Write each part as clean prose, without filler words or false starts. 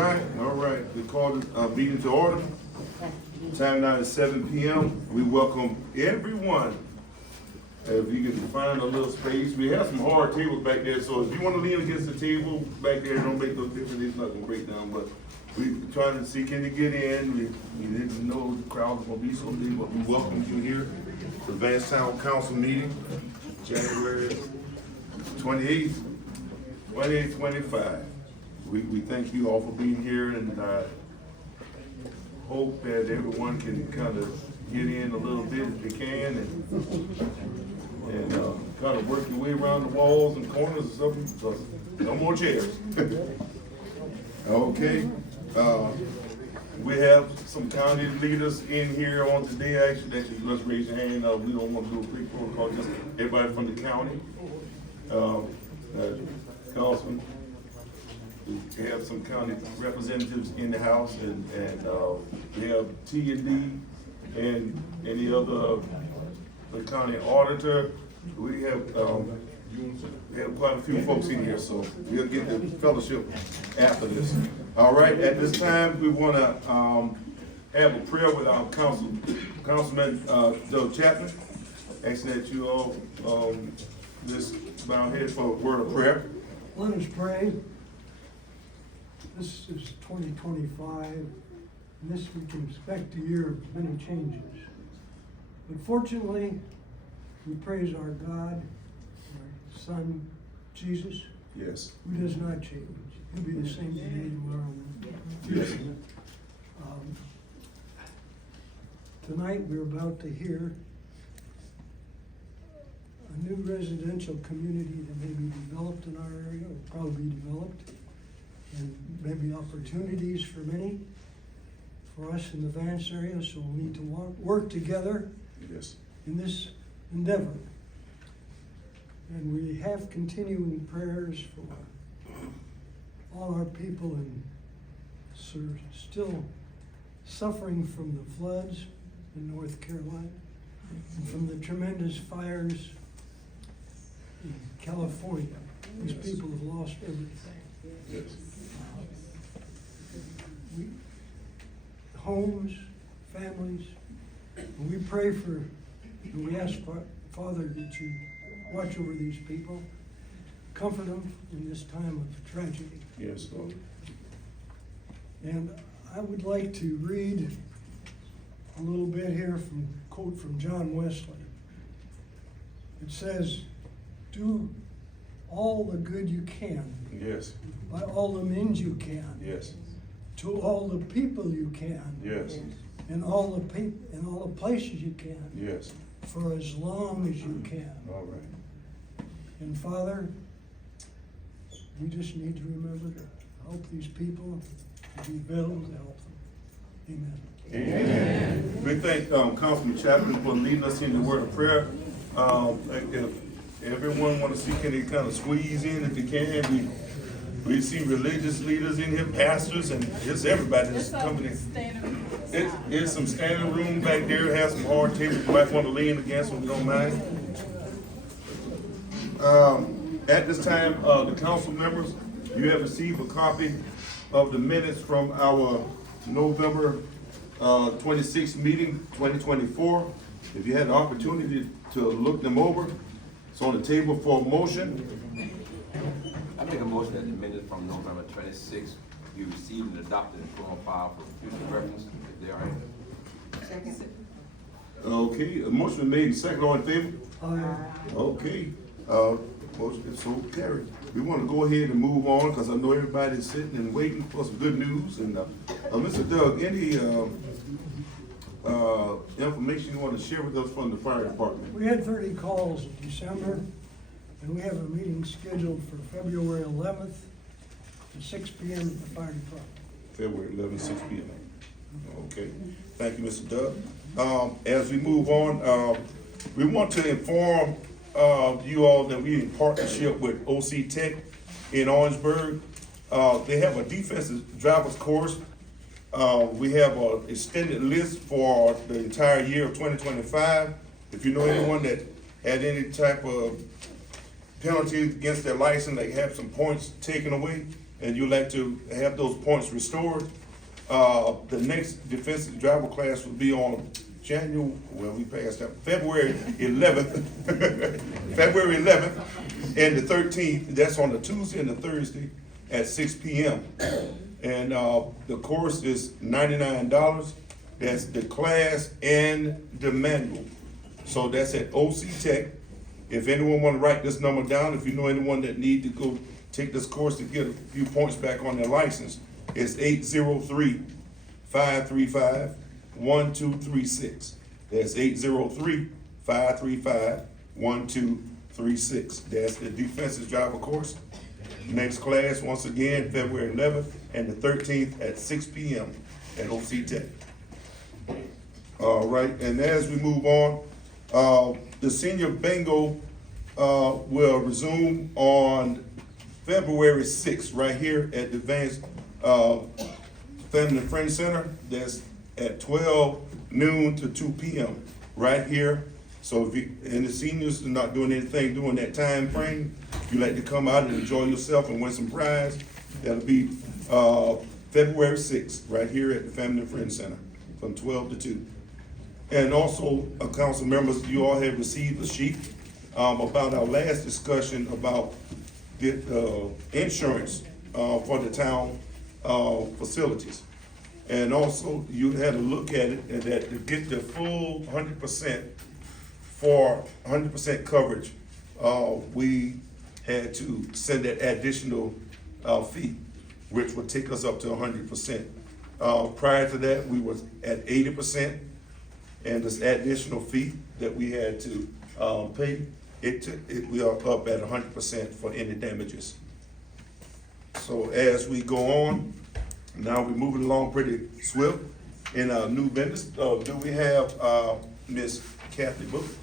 All right. We call the meeting to order. Time now is 7 p.m. We welcome everyone. If you can find a little space, we have some hard tables back there, so if you want to lean against the table back there, don't make no difference, it's not gonna break down, but we trying to see, can you get in? We didn't know the crowd was gonna be so big, but we welcome you here to Vance Town Council meeting, January 28th, 2025. We thank you all for being here, and hope that everyone can kind of get in a little bit if they can, and kind of work your way around the walls and corners and something, because no more chairs. Okay. We have some county leaders in here on today. Actually, let's raise your hand. We don't want to do a quick protocol, just everybody from the county. Councilman, we have some county representatives in the house, and we have T&D and any other, the county auditor. We have quite a few folks in here, so we'll get the fellowship after this. All right, at this time, we want to have a prayer with our Councilman Joe Chapman. Asking that you all just bow your head for a word of prayer. Let us pray. This is 2025, and this we can expect a year of many changes. But fortunately, we praise our God, our Son, Jesus, Yes. who does not change. He'll be the same today, tomorrow, and Yes. Tonight, we're about to hear a new residential community that may be developed in our area, or probably be developed, and maybe opportunities for many, for us in the Vance area, so we need to work together Yes. in this endeavor. And we have continuing prayers for all our people in still suffering from the floods in North Carolina, and from the tremendous fires in California. These people have lost everything. Yes. Homes, families, and we pray for, and we ask, Father, that you watch over these people, comfort them in this time of tragedy. Yes, Lord. And I would like to read a little bit here from a quote from John Wesley. It says, "Do all the good you can, Yes. by all the means you can, Yes. to all the people you can, Yes. in all the places you can, Yes. for as long as you can." All right. And Father, we just need to remember to help these people, to be available to help them. Amen. Amen. We thank Councilman Chapman for leading us in the word of prayer. If everyone want to see, can they kind of squeeze in if they can? We see religious leaders in here, pastors, and just everybody that's coming in. There's some standing room back there. Have some hard tables you might want to lean against if you don't mind. At this time, the council members, you have received a copy of the minutes from our November 26th meeting, 2024. If you had an opportunity to look them over, it's on the table for a motion. I make a motion that the minutes from November 26th be received and adopted and put on file for future reference, if they are in. Second. Okay, a motion made and second, all in favor? Aye. Okay, motion is so carried. We want to go ahead and move on, because I know everybody's sitting and waiting for some good news. And Mr. Doug, any information you want to share with us from the fire department? We had 30 calls in December, and we have a meeting scheduled for February 11th at 6 p.m. at the fire department. February 11th, 6 p.m. Okay, thank you, Mr. Doug. As we move on, we want to inform you all that we're in partnership with OC Tech in Orangeburg. They have a defensive driver's course. We have an extended list for the entire year of 2025. If you know anyone that had any type of penalty against their license, they have some points taken away, and you'd like to have those points restored, the next defensive driver class will be on February 11th, February 11th, and the 13th. That's on the Tuesday and the Thursday at 6 p.m. And the course is $99. That's the class and the manual. So that's at OC Tech. If anyone want to write this number down, if you know anyone that need to go take this course to get a few points back on their license, it's 803-535-1236. That's 803-535-1236. That's the defensive driver course. Next class, once again, February 11th and the 13th at 6 p.m. at OC Tech. All right, and as we move on, the senior bingo will resume on February 6th, right here at the Vance Family and Friends Center. That's at 12 noon to 2 p.m. right here. So if you and the seniors are not doing anything during that time frame, you like to come out and enjoy yourself and win some prize, that'll be February 6th, right here at the Family and Friends Center from 12 to 2. And also, council members, you all have received a sheet about our last discussion about the insurance for the town facilities. And also, you had a look at it, and that to get the full 100% for 100% coverage, we had to send that additional fee, which would take us up to 100%. Prior to that, we was at 80%, and this additional fee that we had to pay, we are up at 100% for any damages. So as we go on, now we're moving along pretty swift in our new business. Do we have Miss Kathy Booker?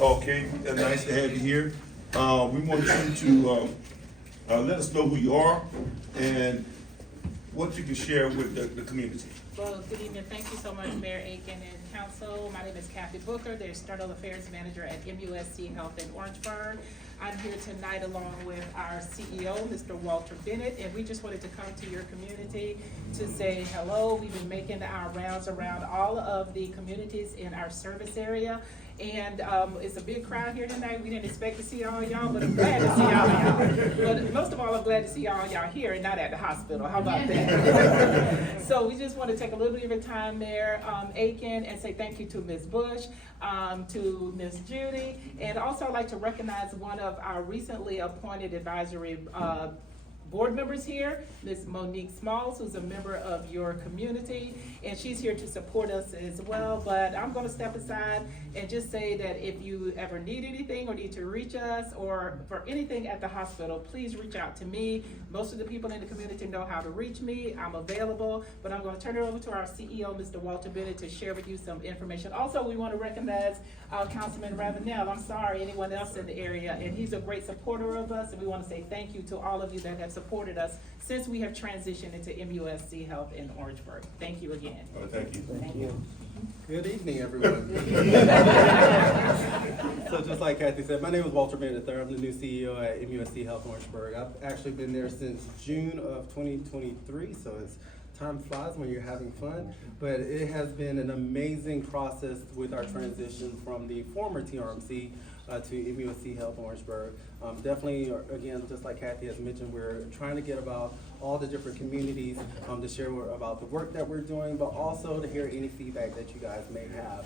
Okay, nice to have you here. We want you to let us know who you are and what you can share with the community. Well, good evening. Thank you so much, Mayor Aiken and Council. My name is Kathy Booker, the External Affairs Manager at MUSC Health in Orangeburg. I'm here tonight along with our CEO, Mr. Walter Bennett, and we just wanted to come to your community to say hello. We've been making our rounds around all of the communities in our service area. And it's a big crowd here tonight. We didn't expect to see all y'all, but I'm glad to see all y'all. But most of all, I'm glad to see all y'all here and not at the hospital. How about that? So we just want to take a little bit of your time there, Aiken, and say thank you to Ms. Bush, to Ms. Judy, and also I'd like to recognize one of our recently appointed advisory board members here, Ms. Monique Smalls, who's a member of your community, and she's here to support us as well. But I'm gonna step aside and just say that if you ever need anything or need to reach us or for anything at the hospital, please reach out to me. Most of the people in the community know how to reach me. I'm available, but I'm gonna turn it over to our CEO, Mr. Walter Bennett, to share with you some information. Also, we wanna recognize Councilman Ravenel. I'm sorry, anyone else in the area, and he's a great supporter of us, and we wanna say thank you to all of you that have supported us since we have transitioned into MUSC Health in Orangeburg. Thank you again. Thank you. Thank you. Good evening, everyone. So just like Kathy said, my name is Walter Bennett III. I'm the new CEO at MUSC Health Orangeburg. I've actually been there since June of 2023, so it's time flies when you're having fun. But it has been an amazing process with our transition from the former TRMC to MUSC Health Orangeburg. Definitely, again, just like Kathy has mentioned, we're trying to get about all the different communities to share about the work that we're doing, but also to hear any feedback that you guys may have.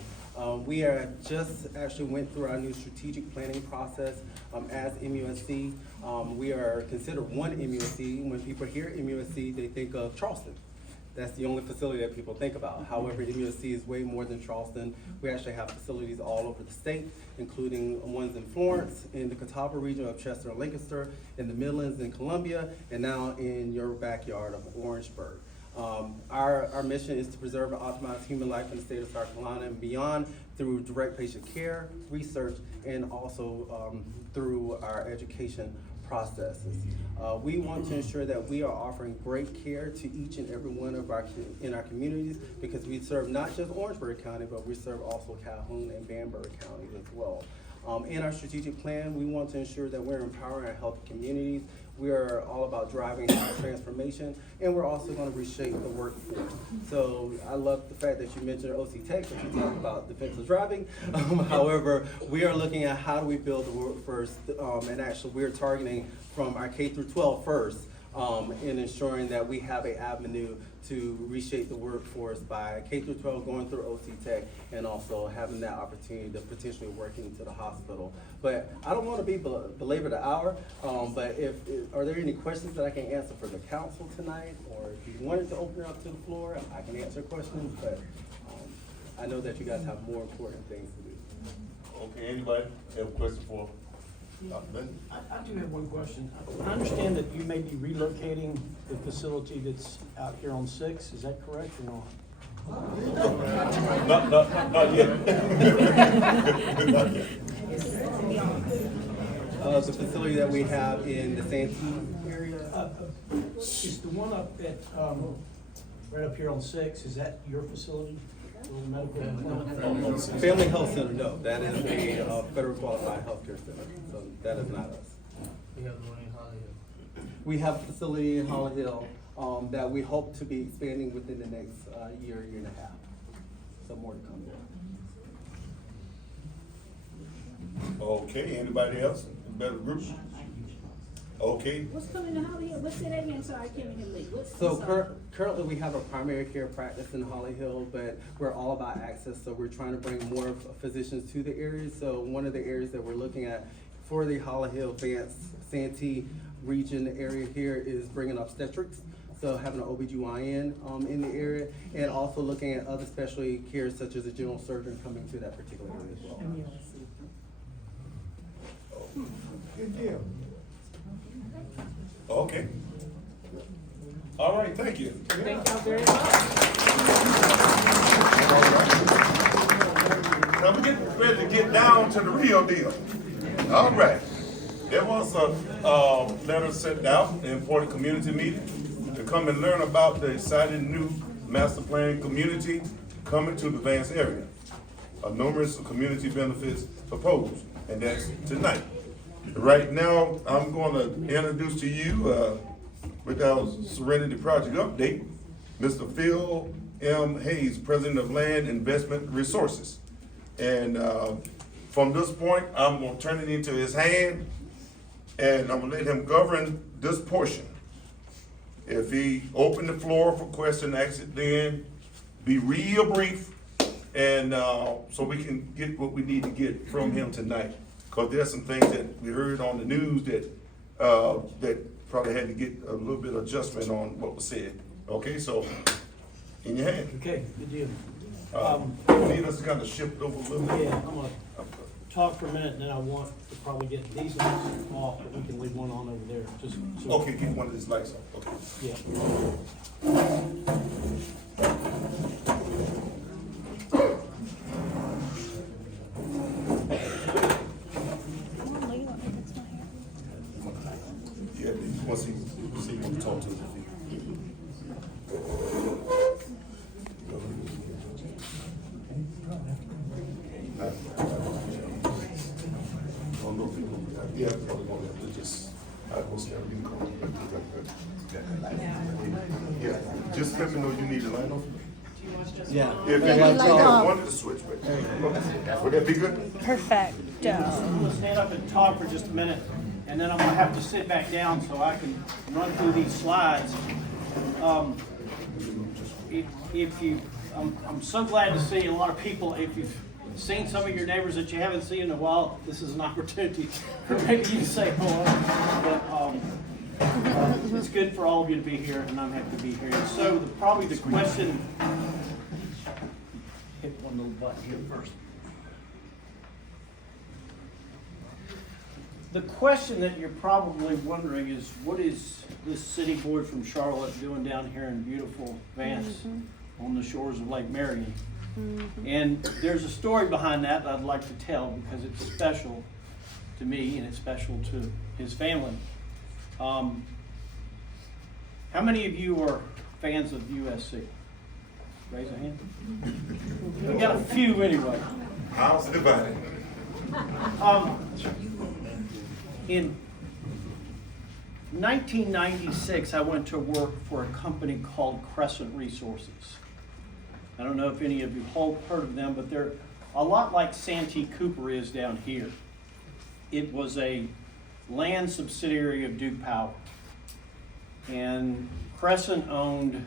We are just actually went through our new strategic planning process as MUSC. We are considered one MUSC. When people hear MUSC, they think of Charleston. That's the only facility that people think about. However, MUSC is way more than Charleston. We actually have facilities all over the state, including ones in Florence, in the Catawba region of Chester and Lancaster, in the Midlands in Columbia, and now in your backyard of Orangeburg. Our mission is to preserve and optimize human life in the state of South Carolina and beyond through direct patient care, research, and also through our education processes. We want to ensure that we are offering great care to each and every one of our communities, because we serve not just Orangeburg County, but we serve also Calhoun and Bamberg counties as well. In our strategic plan, we want to ensure that we're empowering our healthy communities. We are all about driving transformation, and we're also going to reshape the workforce. So I love the fact that you mentioned OC Tech, that you talked about defensive driving. However, we are looking at how do we build the workforce, and actually we're targeting from our K through 12 first, in ensuring that we have an avenue to reshape the workforce by K through 12 going through OC Tech, and also having that opportunity to potentially work into the hospital. But I don't want to be belabor the hour, but are there any questions that I can answer for the council tonight? Or if you wanted to open it up to the floor, I can answer questions, but I know that you guys have more important things to do. Okay, anybody have a question for Dr. Benton? I do have one question. I understand that you may be relocating the facility that's out here on 6, is that correct or not? Not yet. Not yet. The facility that we have in the Santee area. Is the one up at, right up here on 6, is that your facility? Little medical clinic? Family Health Center, no, that is a federal qualified healthcare center, so that is not us. We have one in Hollywood. We have a facility in Holly Hill that we hope to be expanding within the next year and a half. So more to come there. Okay, anybody else? Better group? Okay, What's coming to Holly Hill? What's that again? Sorry, I came in here late. So currently we have a primary care practice in Holly Hill, but we're all about access, so we're trying to bring more physicians to the area. So one of the areas that we're looking at for the Holly Hill, Vance, Santee region area here is bringing obstetrics. So having an OBGYN in the area, and also looking at other specialty care such as a general surgeon coming to that particular area as well. Good deal. okay. All right, thank you. Thank y'all very much. Now we're getting ready to get down to the real deal. All right. There was a letter sent out, an important community meeting, to come and learn about the exciting new master plan community coming to the Vance area. Numerous community benefits proposed, and that's tonight. Right now, I'm going to introduce to you, with our Serenity Project update, Mr. Phil M. Hayes, President of Land Investment Resources. And from this point, I'm going to turn it into his hand, and I'm going to let him govern this portion. If he open the floor for question, ask it then, be real brief, and so we can get what we need to get from him tonight. Because there's some things that we heard on the news that that probably had to get a little bit of adjustment on what was said. Okay, so in your hand. Okay, good deal. You need us to kind of shift over a little bit. Yeah, I'm gonna talk for a minute, and then I want to probably get these ones off, but we can leave one on over there, just so. Okay, get one of these lights off. Okay. Yeah. Yeah, you want to see you want to talk to us. Yeah, probably won't. Just, I will start you call. Yeah, just let me know you need a line off. Yeah. If you wanted to switch, but would that be good? Perfect. I'm gonna stand up and talk for just a minute, and then I'm gonna have to sit back down so I can run through these slides. I'm so glad to see a lot of people, if you've seen some of your neighbors that you haven't seen in a while, this is an opportunity for maybe you to say hello. But it's good for all of you to be here, and I'm happy to be here. So probably the question, hit one little button here first. The question that you're probably wondering is, what is this city board from Charlotte doing down here in beautiful Vance on the shores of Lake Marion? And there's a story behind that I'd like to tell because it's special to me and it's special to his family. How many of you are fans of USC? Raise a hand. We got a few anyway. How's everybody? In 1996, I went to work for a company called Crescent Resources. I don't know if any of you heard of them, but they're a lot like Santee Cooper is down here. It was a land subsidiary of Duke Power. And Crescent owned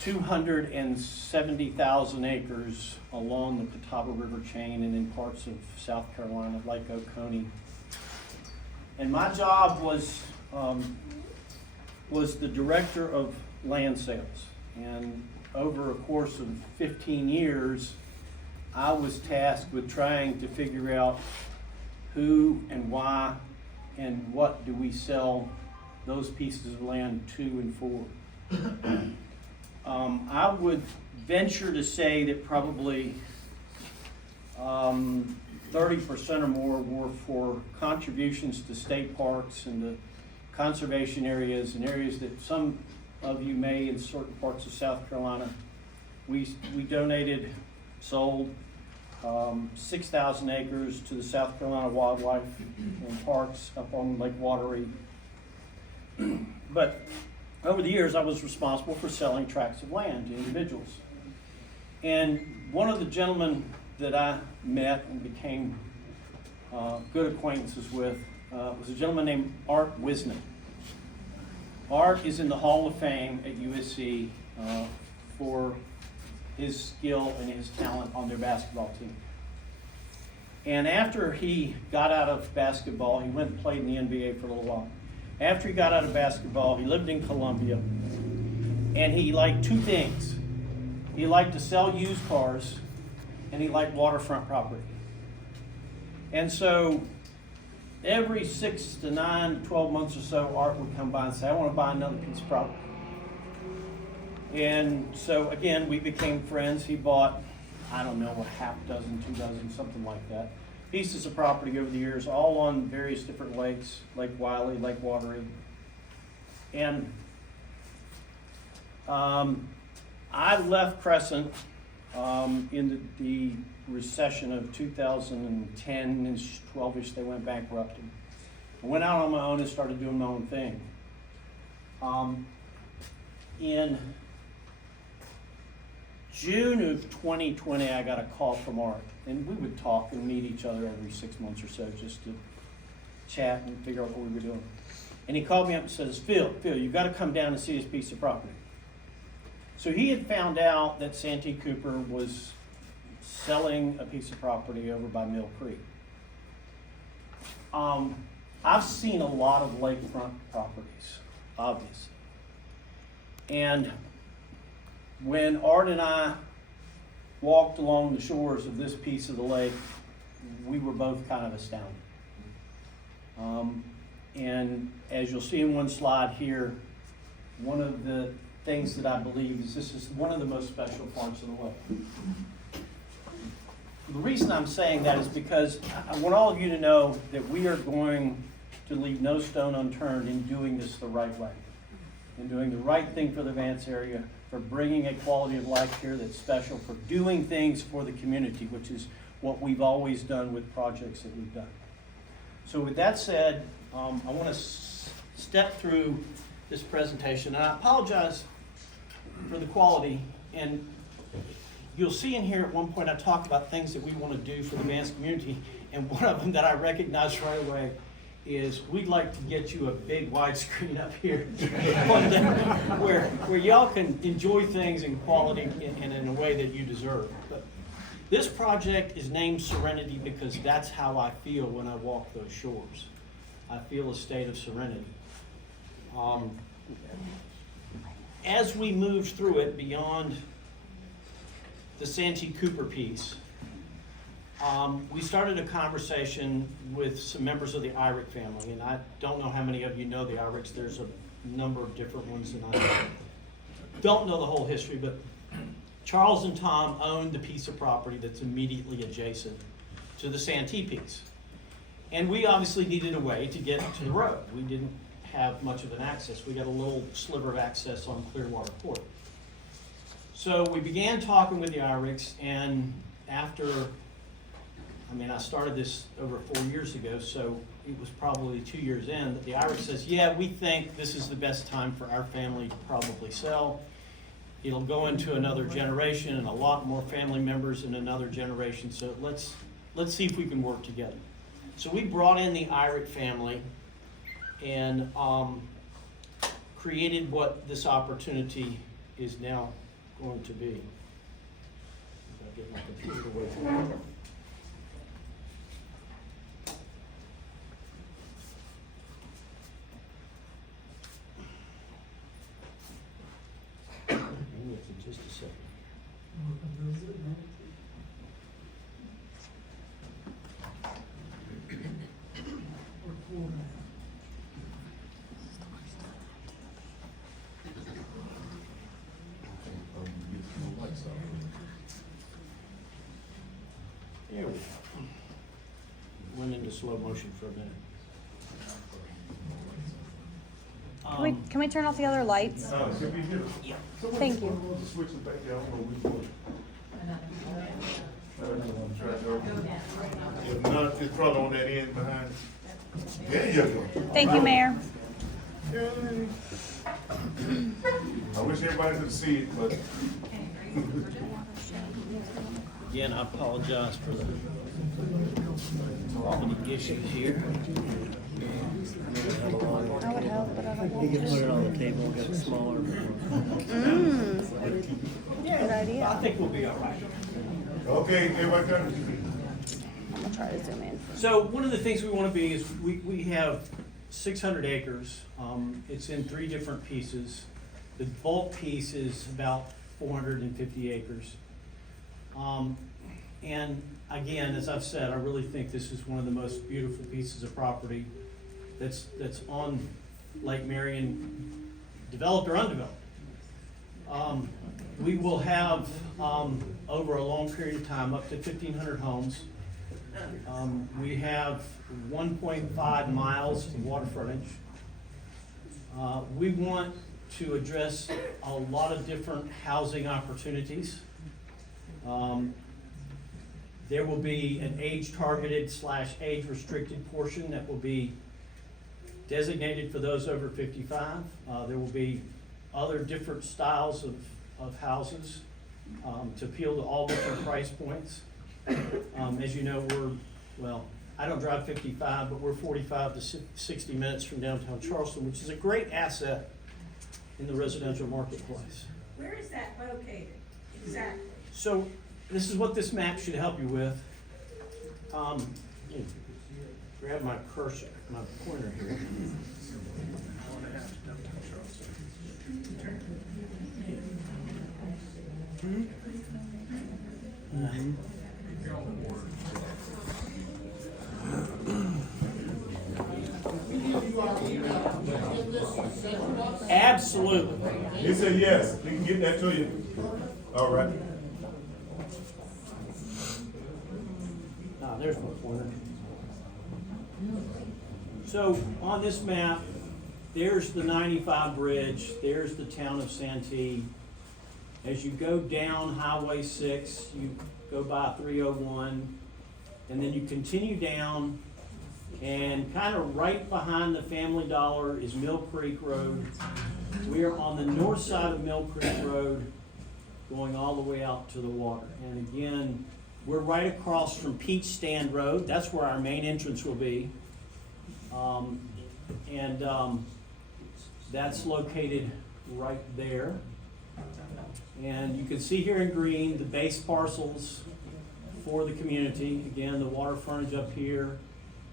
270,000 acres along the Catawba River chain and in parts of South Carolina, Lake Oconee. And my job was the director of land sales. And over a course of 15 years, I was tasked with trying to figure out who and why and what do we sell those pieces of land to and for. I would venture to say that probably 30% or more were for contributions to state parks and to conservation areas and areas that some of you may in certain parts of South Carolina. We donated, sold 6,000 acres to the South Carolina Wildlife and Parks up on Lake Wateree. But over the years, I was responsible for selling tracts of land to individuals. And one of the gentlemen that I met and became good acquaintances with was a gentleman named Art Wisnick. Art is in the Hall of Fame at USC for his skill and his talent on their basketball team. And after he got out of basketball, he went and played in the NBA for a little while. After he got out of basketball, he lived in Columbia, and he liked two things. He liked to sell used cars, and he liked waterfront property. And so every 6 to 9, 12 months or so, Art would come by and say, I want to buy another piece of property. And so again, we became friends. He bought, I don't know, a half dozen, 2 dozen, something like that, pieces of property over the years, all on various different lakes, Lake Wiley, Lake Wateree. And I left Crescent in the recession of 2010 and 12-ish. They went bankrupt. I went out on my own and started doing my own thing. In June of 2020, I got a call from Art, and we would talk and meet each other every 6 months or so just to chat and figure out what we were doing. And he called me up and says, Phil, you've got to come down and see this piece of property. So he had found out that Santee Cooper was selling a piece of property over by Mill Creek. I've seen a lot of lakefront properties, obviously. And when Art and I walked along the shores of this piece of the lake, we were both kind of astounded. And as you'll see in one slide here, one of the things that I believe is this is one of the most special parts of the lake. The reason I'm saying that is because I want all of you to know that we are going to leave no stone unturned in doing this the right way, in doing the right thing for the Vance area, for bringing a quality of life here that's special, for doing things for the community, which is what we've always done with projects that we've done. So with that said, I want to step through this presentation. And I apologize for the quality. And you'll see in here at one point I talked about things that we want to do for the Vance community. And one of them that I recognized right away is we'd like to get you a big widescreen up here where y'all can enjoy things in quality and in a way that you deserve. But this project is named Serenity because that's how I feel when I walk those shores. I feel a state of serenity. As we moved through it beyond the Santee Cooper piece, we started a conversation with some members of the Irick family, and I don't know how many of you know the Iricks. There's a number of different ones, and I don't know the whole history, but Charles and Tom owned the piece of property that's immediately adjacent to the Santee piece. And we obviously needed a way to get to the road. We didn't have much of an access. We got a little sliver of access on Clearwater Court. So we began talking with the Iricks, and after I mean, I started this over 4 years ago, so it was probably 2 years in, that the IRIC says, yeah, we think this is the best time for our family to probably sell. It'll go into another generation and a lot more family members in another generation, so let's see if we can work together. So we brought in the IRIC family and created what this opportunity is now going to be. I'll get my computer away from me. Just a second. There we go. Went into slow motion for a minute. Can we turn off the other lights? Can we get it? Yeah. Thank you. Switch it back there, I don't know which one. If not, it's probably on that end behind. There you go. Thank you, Mayor. Yay. I wish everybody could see it, but. Again, I apologize for the any issues here. I would help, but I don't want You can put to. it on the table, get it smaller. Good idea. I think we'll be all right. Okay, everybody come. I'm gonna try to zoom in. So one of the things we want to be is we have 600 acres. It's in 3 different pieces. The bulk piece is about 450 acres. And again, as I've said, I really think this is one of the most beautiful pieces of property that's on Lake Marion, developed or undeveloped. We will have, over a long period of time, up to 1,500 homes. We have 1.5 miles of water frontage. We want to address a lot of different housing opportunities. There will be an age-targeted / age-restricted portion that will be designated for those over 55. There will be other different styles of houses to appeal to all different price points. As you know, I don't drive 55, but we're 45 to 60 minutes from downtown Charleston, which is a great asset in the residential marketplace. Where is that located exactly? So this is what this map should help you with. Grab my cursor, my pointer here. Absolutely. He said yes, he can get that to you. All right. There's my pointer. So on this map, there's the 95 bridge, there's the town of Santee. As you go down Highway 6, you go by 301, and then you continue down, and kind of right behind the Family Dollar is Mill Creek Road. We are on the north side of Mill Creek Road, going all the way out to the water. And again, we're right across from Peach Stand Road. That's where our main entrance will be. That's located right there. And you can see here in green the base parcels for the community. Again, the water frontage up here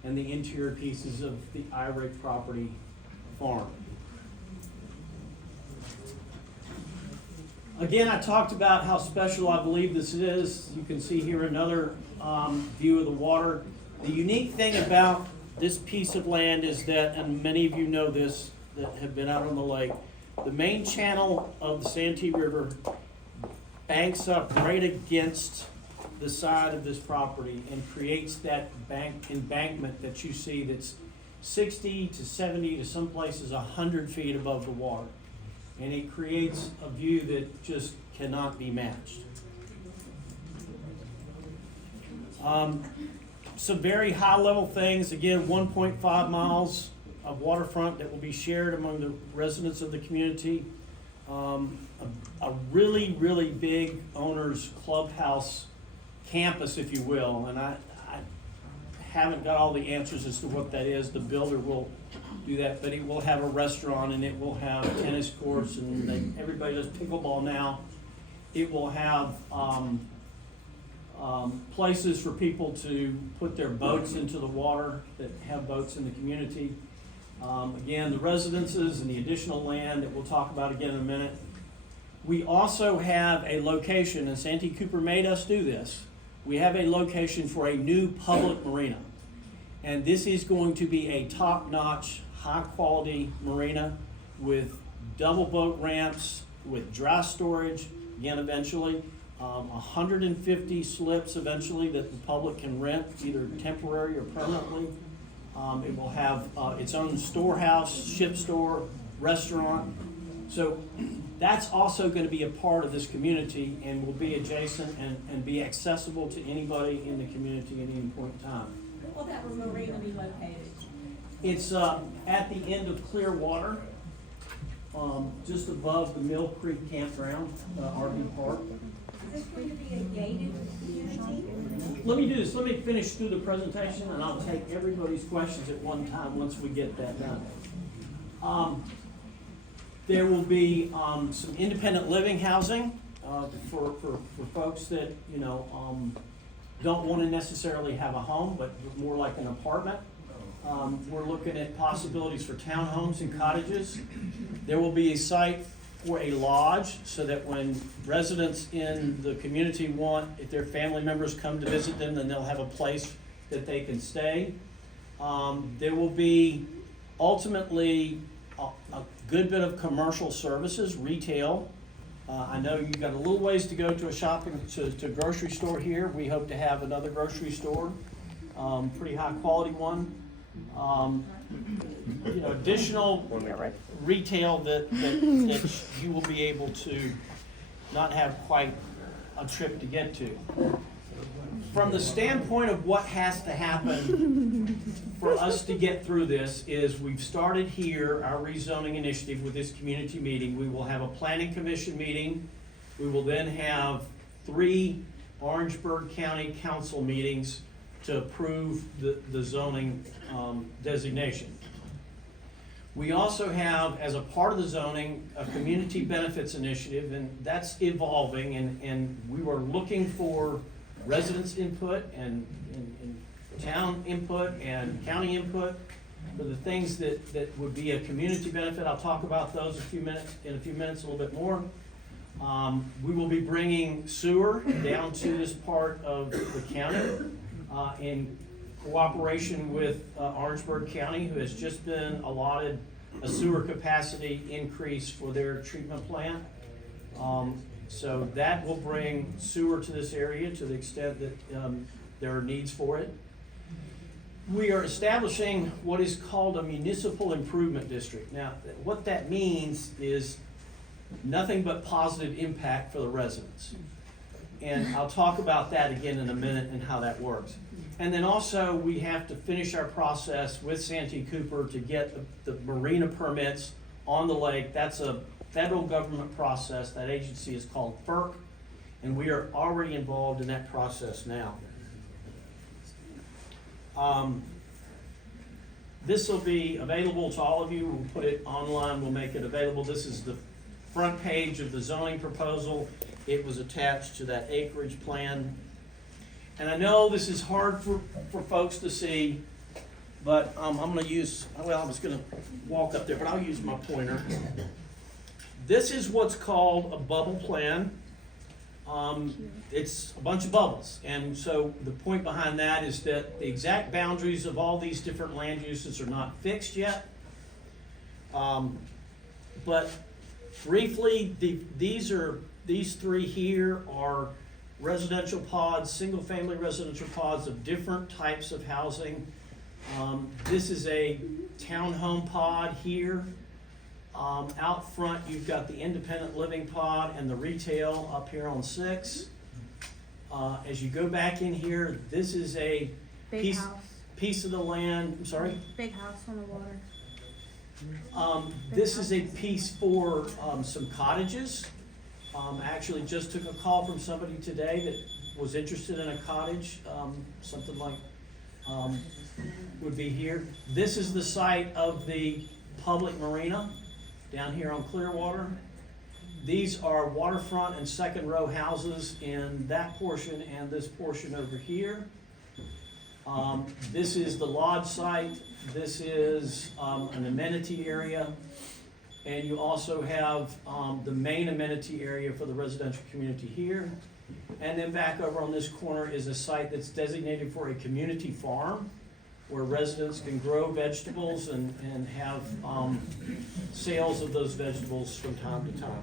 and the interior pieces of the IRIC property farm. Again, I talked about how special I believe this is. You can see here another view of the water. The unique thing about this piece of land is that, and many of you know this that have been out on the lake, the main channel of the Santee River banks up right against the side of this property and creates that embankment that you see that's 60 to 70 to some places 100 feet above the water. And it creates a view that just cannot be matched. some very high-level things. Again, 1.5 miles of waterfront that will be shared among the residents of the community. A really, really big owner's clubhouse campus, if you will, and I haven't got all the answers as to what that is. The builder will do that, but it will have a restaurant and it will have tennis courts and everybody does pickleball now. It will have places for people to put their boats into the water that have boats in the community. Again, the residences and the additional land that we'll talk about again in a minute. We also have a location, and Santee Cooper made us do this. We have a location for a new public marina. And this is going to be a top-notch, high-quality marina with double boat ramps, with dry storage, again, eventually. 150 slips eventually that the public can rent, either temporary or permanently. It will have its own storehouse, ship store, restaurant. So that's also going to be a part of this community and will be adjacent and be accessible to anybody in the community at any point in time. Where will that marina be located? It's at the end of Clearwater, just above the Mill Creek Campground, RV Park. Is this going to be a gated community? Let me do this. Let me finish through the presentation, and I'll take everybody's questions at one time once we get that done. There will be some independent living housing for folks that don't want to necessarily have a home, but more like an apartment. We're looking at possibilities for townhomes and cottages. There will be a site for a lodge so that when residents in the community want, if their family members come to visit them, then they'll have a place that they can stay. There will be ultimately a good bit of commercial services, retail. I know you've got a little ways to go to a grocery store here. We hope to have another grocery store, pretty high quality one. Additional retail that you will be able to not have quite a trip to get to. From the standpoint of what has to happen for us to get through this is we've started here our rezoning initiative with this community meeting. We will have a planning commission meeting. We will then have 3 Orangeburg County Council meetings to approve the zoning designation. We also have, as a part of the zoning, a community benefits initiative, and that's evolving, and we were looking for residents' input and town input and county input for the things that would be a community benefit. I'll talk about those in a few minutes, a little bit more. We will be bringing sewer down to this part of the county in cooperation with Orangeburg County, who has just been allotted a sewer capacity increase for their treatment plant. So that will bring sewer to this area to the extent that there are needs for it. We are establishing what is called a municipal improvement district. Now, what that means is nothing but positive impact for the residents. And I'll talk about that again in a minute and how that works. And then also we have to finish our process with Santee Cooper to get the marina permits on the lake. That's a federal government process. That agency is called FERC, and we are already involved in that process now. This will be available to all of you. We'll put it online. We'll make it available. This is the front page of the zoning proposal. It was attached to that acreage plan. And I know this is hard for folks to see, but I'm going to use, well, I was going to walk up there, but I'll use my pointer. This is what's called a bubble plan. It's a bunch of bubbles. And so the point behind that is that the exact boundaries of all these different land uses are not fixed yet. But briefly, these 3 here are residential pods, single-family residential pods of different types of housing. This is a townhome pod here. Out front, you've got the independent living pod and the retail up here on 6. As you go back in here, this is a Big piece, house. piece of the land, I'm sorry? Big house on the water. This is a piece for, some cottages. I actually just took a call from somebody today that was interested in a cottage, something like, would be here. This is the site of the public marina down here on Clearwater. These are waterfront and second row houses in that portion and this portion over here. This is the lodge site. This is an amenity area. And you also have the main amenity area for the residential community here. And then back over on this corner is a site that's designated for a community farm where residents can grow vegetables and have sales of those vegetables from time to time.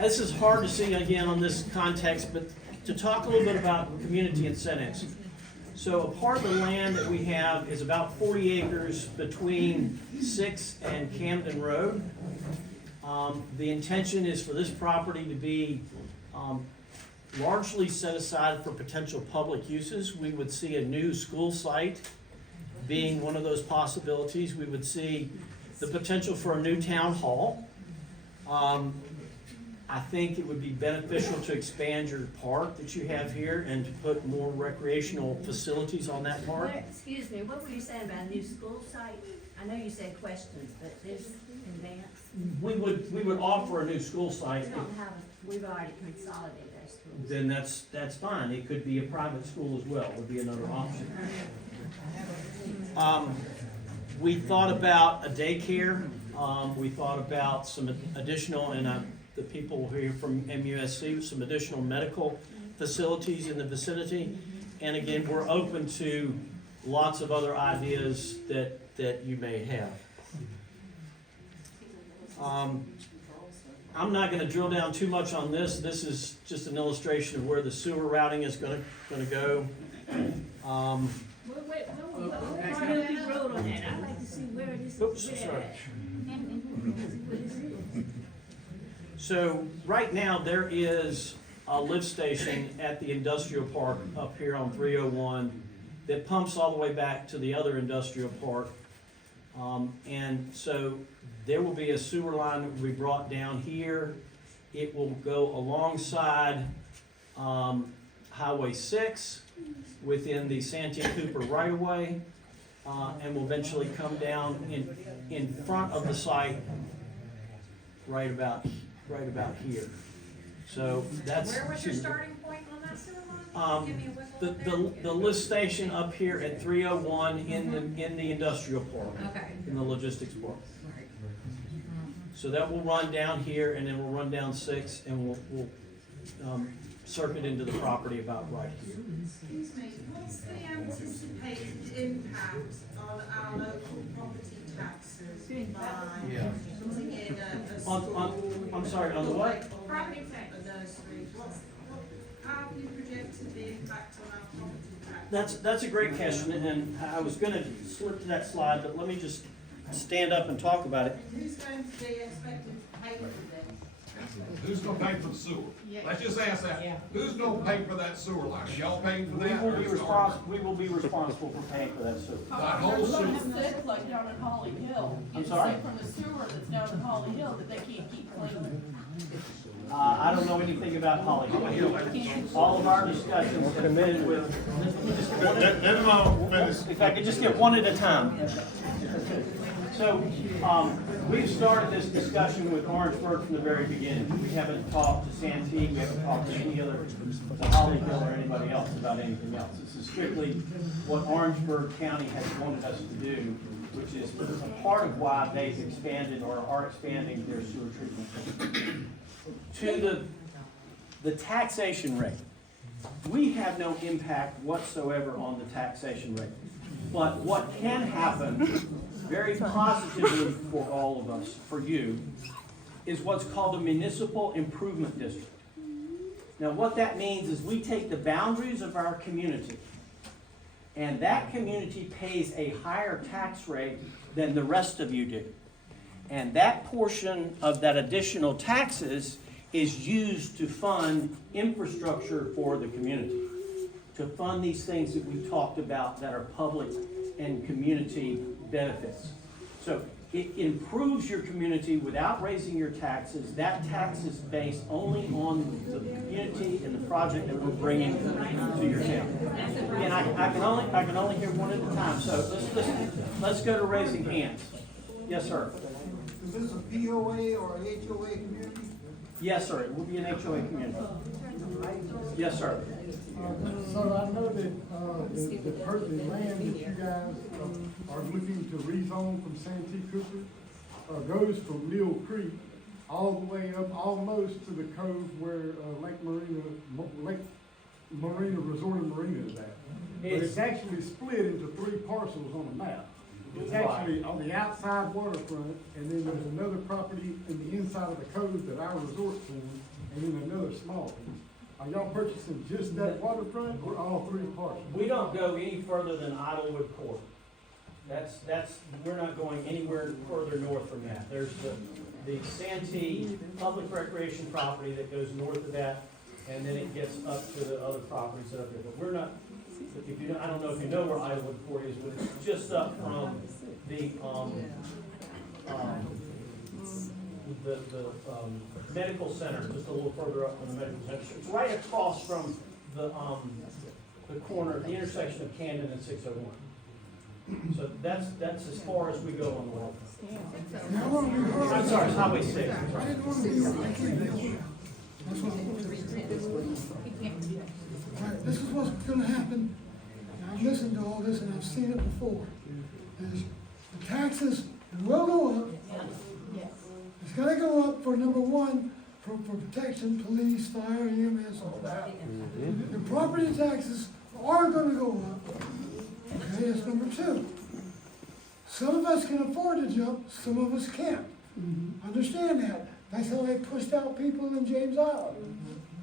This is hard to see again on this context, but to talk a little bit about community incentives. So a part of the land that we have is about 40 acres between 6th and Camden Road. The intention is for this property to be largely set aside for potential public uses. We would see a new school site being one of those possibilities. We would see the potential for a new town hall. I think it would be beneficial to expand your park that you have here and to put more recreational facilities on that park. Excuse me, what were you saying about a new school site? I know you said questions, but this in Vance, We would offer a new school site. we don't have, we've already consolidated our schools. Then that's fine. It could be a private school as well, would be another option. We thought about a daycare. We thought about some additional, and the people here from MUSC, some additional medical facilities in the vicinity. And again, we're open to lots of other ideas that you may have. I'm not gonna drill down too much on this. This is just an illustration of where the sewer routing is gonna go. Road on that, I'd like to see where this Oops, is. sorry. So right now, there is a lift station at the industrial park up here on 301 that pumps all the way back to the other industrial park. And so there will be a sewer line that will be brought down here. It will go alongside Highway 6 within the Santee Cooper right-of-way, and will eventually come down in front of the site right about here. So that's. Where was your starting point on that sewer line? Give me a whistle. The lift station up here at 301 in the industrial park, Okay. in the logistics park. So that will run down here, and then we'll run down 6, and we'll circuit into the property about right here. Excuse me, what's the anticipated impact on our local property taxes by putting in I'm sorry, on the what? property tax nursery? How have you projected the impact on our property tax? That's a great question, and I was gonna slip to that slide, but let me just stand up and talk about it. Who's going to be expected to pay for this? Who's gonna pay for the sewer? Let's just ask that. Who's gonna pay for that sewer line? Y'all paying for that? or is the We will be responsible for paying for that sewer. That whole sewer? Sick like down at Holly Hill. I'm Get sorry? sick from the sewer that's down at Holly Hill that they can't keep clean. I don't know anything about Holly Hill. All of our discussions have been with, Let him all finish. if I could just get one at a time. So, we've started this discussion with Orangeburg from the very beginning. We haven't talked to Santee, we haven't talked to any other, to Holly Hill or anybody else about anything else. This is strictly what Orangeburg County has wanted us to do, which is a part of why they've expanded or are expanding their sewer treatment plant. To the taxation rate. We have no impact whatsoever on the taxation rate. But what can happen very positively for all of us, for you, is what's called a municipal improvement district. Now what that means is we take the boundaries of our community, and that community pays a higher tax rate than the rest of you do. And that portion of that additional taxes is used to fund infrastructure for the community. to fund these things that we talked about that are public and community benefits. So it improves your community without raising your taxes. That tax is based only on the community and the project that we're bringing to your town. And I can only hear one at a time, so let's go to raising hands. Yes, sir. Is this a POA or an HOA community? Yes, sir, it will be an HOA community. Yes, sir. So I know that, the land that you guys are looking to rezone from Santee Cooper, goes from Mill Creek all the way up almost to the cove where, Lake Marina Resort and Marina is at. But it's actually split into 3 parcels on the map. It's actually on the outside waterfront, and then there's another property in the inside of the cove that our resort's on, and then another small piece. Are y'all purchasing just that waterfront or all 3 parcels? We don't go any further than Idlewood Court. We're not going anywhere further north from that. There's the Santee public recreation property that goes north of that, and then it gets up to the other properties up there. But we're not, if you know, I don't know if you know where Idlewood Court is, but it's just up from the medical center, just a little further up from the medical center. It's right across from the corner, the intersection of Camden and 601. So that's as far as we go on the way. I'm sorry, it's Highway 6. I didn't want to be, I can't be on. That's what I'm Right, this is what's gonna happen. And I've listened to all this and I've seen it before. Is the taxes will go up. It's gonna go up for number one, for protection, police, fire, EMS, all that. The property taxes are gonna go up. Okay, that's number 2. Some of us can afford to jump, some of us can't. Understand that. That's how they pushed out people in James Island.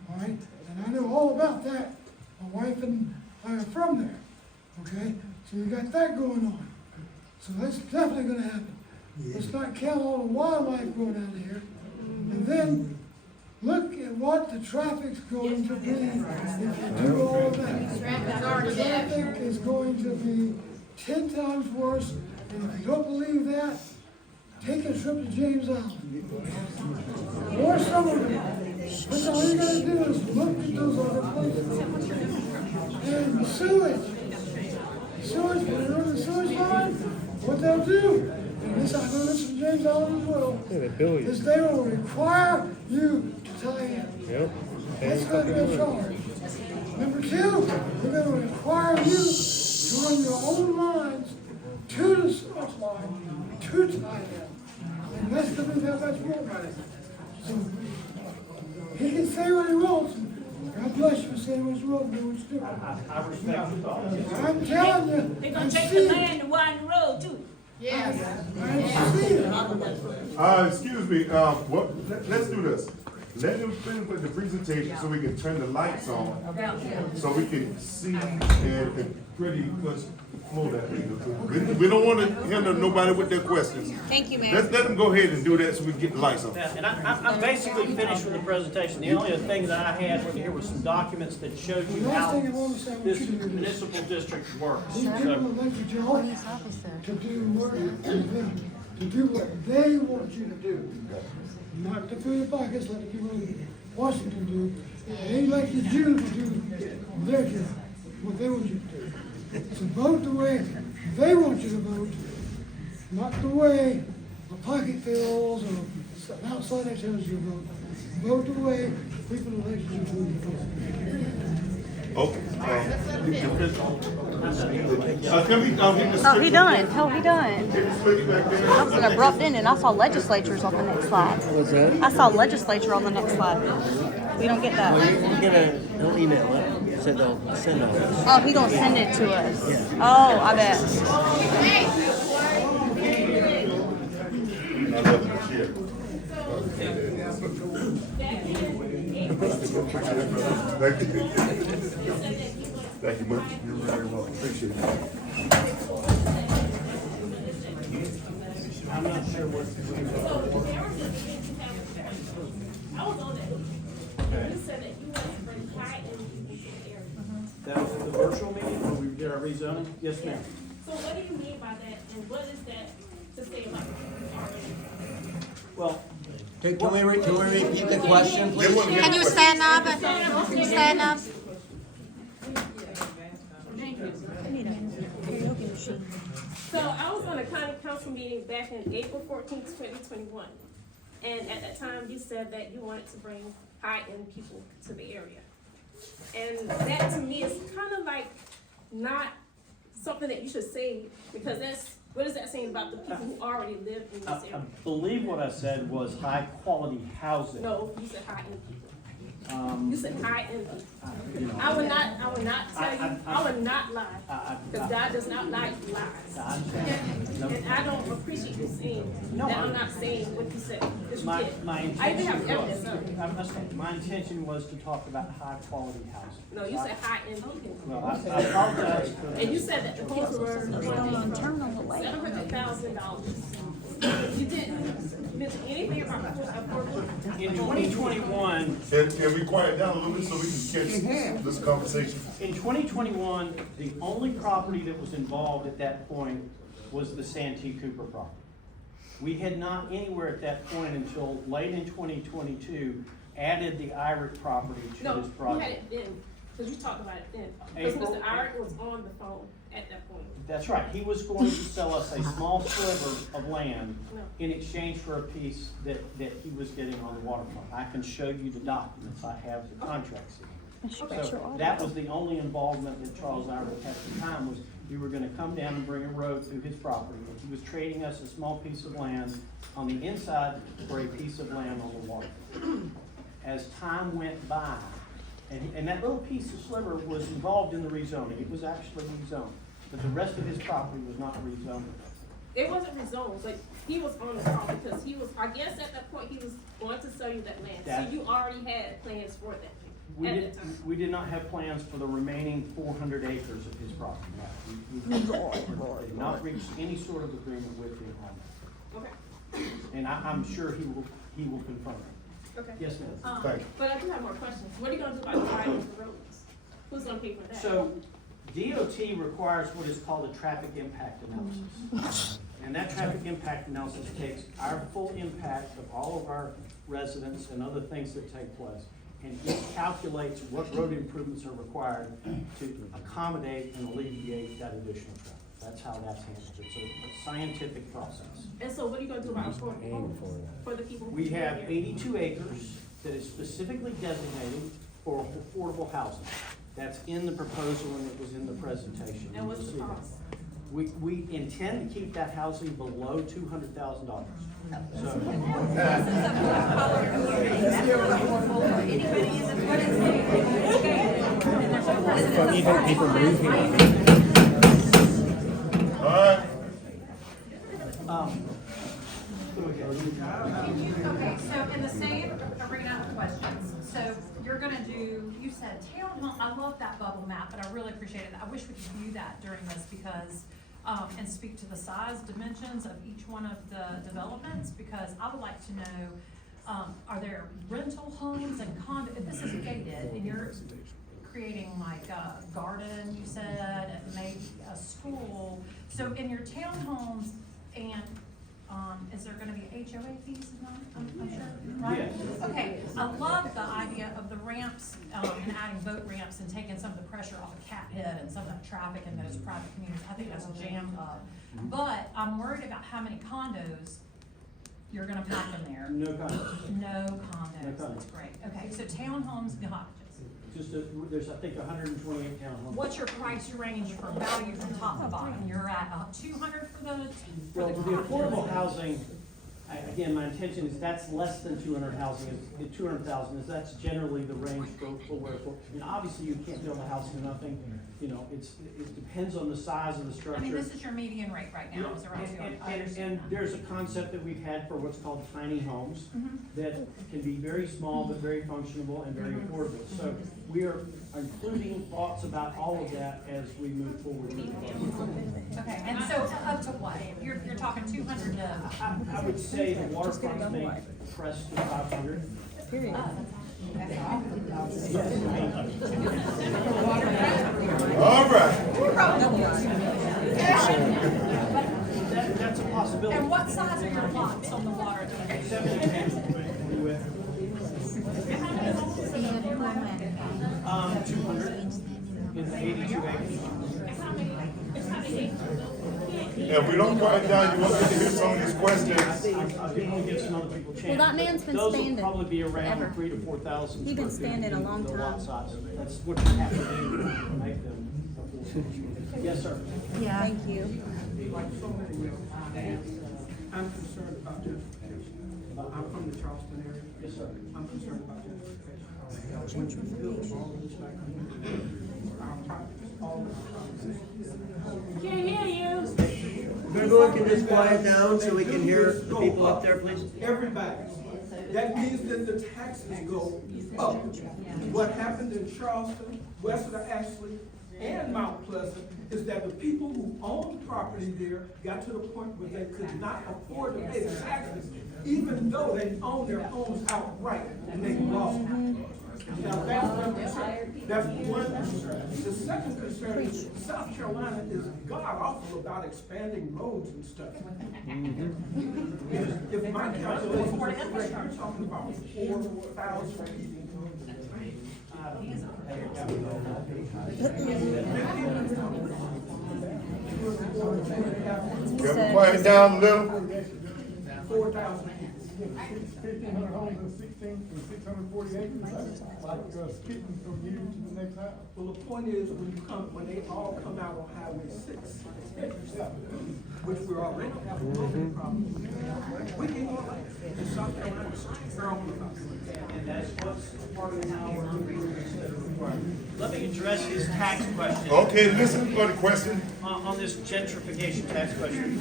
All right, and I know all about that. My wife and I are from there. Okay, so you got that going on. So that's definitely gonna happen. Let's not count all the wildlife going out of here. And then look at what the traffic's going to be if you do all of that. The traffic is going to be 10 times worse. And if you don't believe that, take a trip to James Island. Or some of them. That's all you gotta do is look at those other places. And sewage. Sewage, when they're on the sewage line, what they'll do, and this I know this from James Island as well, is they will require you to tie in. Yep. That's gonna be a charge. Number 2, they're gonna require you to run your own lines to the sewage line to tie in. And that's gonna be that much more. So, he can say what he wants. God bless you for saying what you want, do what you do. I respect your thoughts. I'm telling you. They're gonna take the land and widen the road too. I see it. Excuse me, let's do this. Let him finish with the presentation so we can turn the lights on, so we can see and pretty much flow that. We don't want to hinder nobody with their questions. Thank you, Mayor. Let them go ahead and do that so we can get the lights on. Yeah, and I'm basically finished with the presentation. The only other thing that I had here was some documents that showed you The last how thing I want to say, I want this you to do this. municipal district works. These people So, elected you all to do work for them, to do what they want you to do. Not to fill your pockets like the people in Washington do. They elected you to do their job, what they want you to do. So vote the way they want you to vote, not the way the pocket fills or something outside that tells you to vote. Vote the way people elected you to vote. Okay. Oh, he done. Oh, he done. That was an abrupt ending. I saw legislatures on the next slide. What's that? I saw legislature on the next slide. We don't get that. He'll email it. So they'll send all this. Oh, he gonna send it to us. Oh, I bet. Thank you. Thank you much. You're very welcome. Appreciate it. I'm not sure what. I was on that. You said that you want to bring high in the area. That was the virtual meeting where we did our rezoning? Yes, ma'am. So what do you mean by that, and what is that to say about already? Well, Can we repeat the question, please? Can you stand up? Can you stand up? So I was on a county council meeting back in April 14th, 2021. And at that time, you said that you wanted to bring high-end people to the area. And that to me is kind of like not something that you should say, because that's, what is that saying about the people who already live in this I area? believe what I said was high-quality housing. No, you said high-end people. Um, You said high-end people. you know, I would not tell you, I would not lie, I- because God does not like lies. I understand. No. And I don't appreciate you saying No, that I- I'm not saying what you said, because you My did. I even intention have was, evidence of it. I understand, my intention was to talk about high-quality housing. No, you said high-end people. Well, I apologize for. And you said that the homes were $700,000. You didn't mention anything about affordable. In 2021, Can we quiet down a little bit so we can catch this conversation? in 2021, the only property that was involved at that point was the Santee Cooper property. We had not anywhere at that point until late in 2022 added the Irick property to No, this you had project. it then, because you talked about it then. Because April- Mr. Irick was on the phone at that point. That's right, he was going to sell us a small sliver of land No. in exchange for a piece that he was getting on the waterfront. I can show you the documents, I have the contracts here. So that was the only involvement that Charles Irick had at the time, was we were gonna come down and bring a road through his property. He was trading us a small piece of land on the inside for a piece of land on the waterfront. As time went by, and that little piece of sliver was involved in the rezoning, it was actually rezoned, but the rest of his property was not rezoned. It wasn't rezoned, but he was on the call because he was, I guess at that point, he was going to sell you that land. That- So you already had plans for that We at did, that time. we did not have plans for the remaining 400 acres of his property. No, we did not reach any sort of agreement with him on that. Okay, And I'm sure he will confirm it. okay. Yes, ma'am. Thank you. But I do have more questions. What are you gonna do about the widening of the roads? Who's gonna pay for that? So DOT requires what is called a traffic impact analysis. And that traffic impact analysis takes our full impact of all of our residents and other things that take place. And it calculates what road improvements are required to accommodate and alleviate that additional traffic. That's how that's handled. It's a scientific process. And so what are you gonna do about affordable homes for the people? who We live have here? 82 acres that is specifically designated for affordable housing. That's in the proposal and it was in the presentation. And what's You'll the see that. cost? We intend to keep that housing below $200,000. So, All right. Okay, so in the same arena of questions, so you're gonna do, you said townhome, I love that bubble map, but I really appreciate it. I wish we could view that during this because, and speak to the size, dimensions of each one of the developments, because I would like to know, are there rental homes and condo, if this is gated and you're creating like a garden, you said, and maybe a school, so in your townhomes and is there gonna be HOA fees in that? I'm sure, right? Yes. Okay, I love the idea of the ramps, and adding boat ramps and taking some of the pressure off of Cat Head and some of that traffic in those private communities. I think that's jammed up. But I'm worried about how many condos you're gonna pack in there. no condos. No condos, No that's condos. great. Okay, so townhomes and cottages. There's, I think, 128 townhomes. What's your price range for value from top to bottom? You're at 200 for Well, the the affordable cottages. housing, again, my intention is that's less than 200 housing, 200,000 is, that's generally the range for where, obviously you can't build a house for nothing, it depends on the size of the structure. I mean, this is your median rate right now, is around 200. I And understand that. there's a concept that we've had for what's called tiny homes Mhm. that can be very small but very functional and very affordable. So we are including thoughts about all of that as we move forward. Okay, and so up to what? You're talking 200 to? I would say the waterfront may press to 500. All right. That's a possibility. And what size are your lots on the water? Two hundred and 82 acres. If we don't quiet down, you won't get to hear some of these questions. I'll give some other people a chance. Well, that man's been Those standing will probably be around forever. 3,000 to 4,000. He's been square feet standing a in long the lot time. size. That's what you have to do to make them. Yes, sir. Yeah. Thank you. I'm concerned about gentrification. I'm from the Charleston area. Yes, sir. I'm concerned about gentrification. Once you build all this back on our properties, all of our properties. Can't hear you. Everyone can just quiet down so we can hear the people up there, please. Everybody. That means that the taxes go up. What happened in Charleston, west of Ashley, and Mount Pleasant is that the people who owned property there got to the point where they could not afford to pay the taxes, even though they owned their homes outright and they lost it. Now, that's one concern. That's one concern. The second concern is South Carolina is god-awful about expanding roads and stuff. If my calculations are correct, you're talking about 4,000 people. Can we quiet down a little? 4,000. 1,500 homes and 640 acres, that's like skipping from you to the next house. Well, the point is, when they all come out on Highway 6, which we're already having a problem, we need more land. And South Carolina is terrible about it. And that's what's part of how we're doing this. Let me address his tax question. Okay, listen for the question. On this gentrification tax question.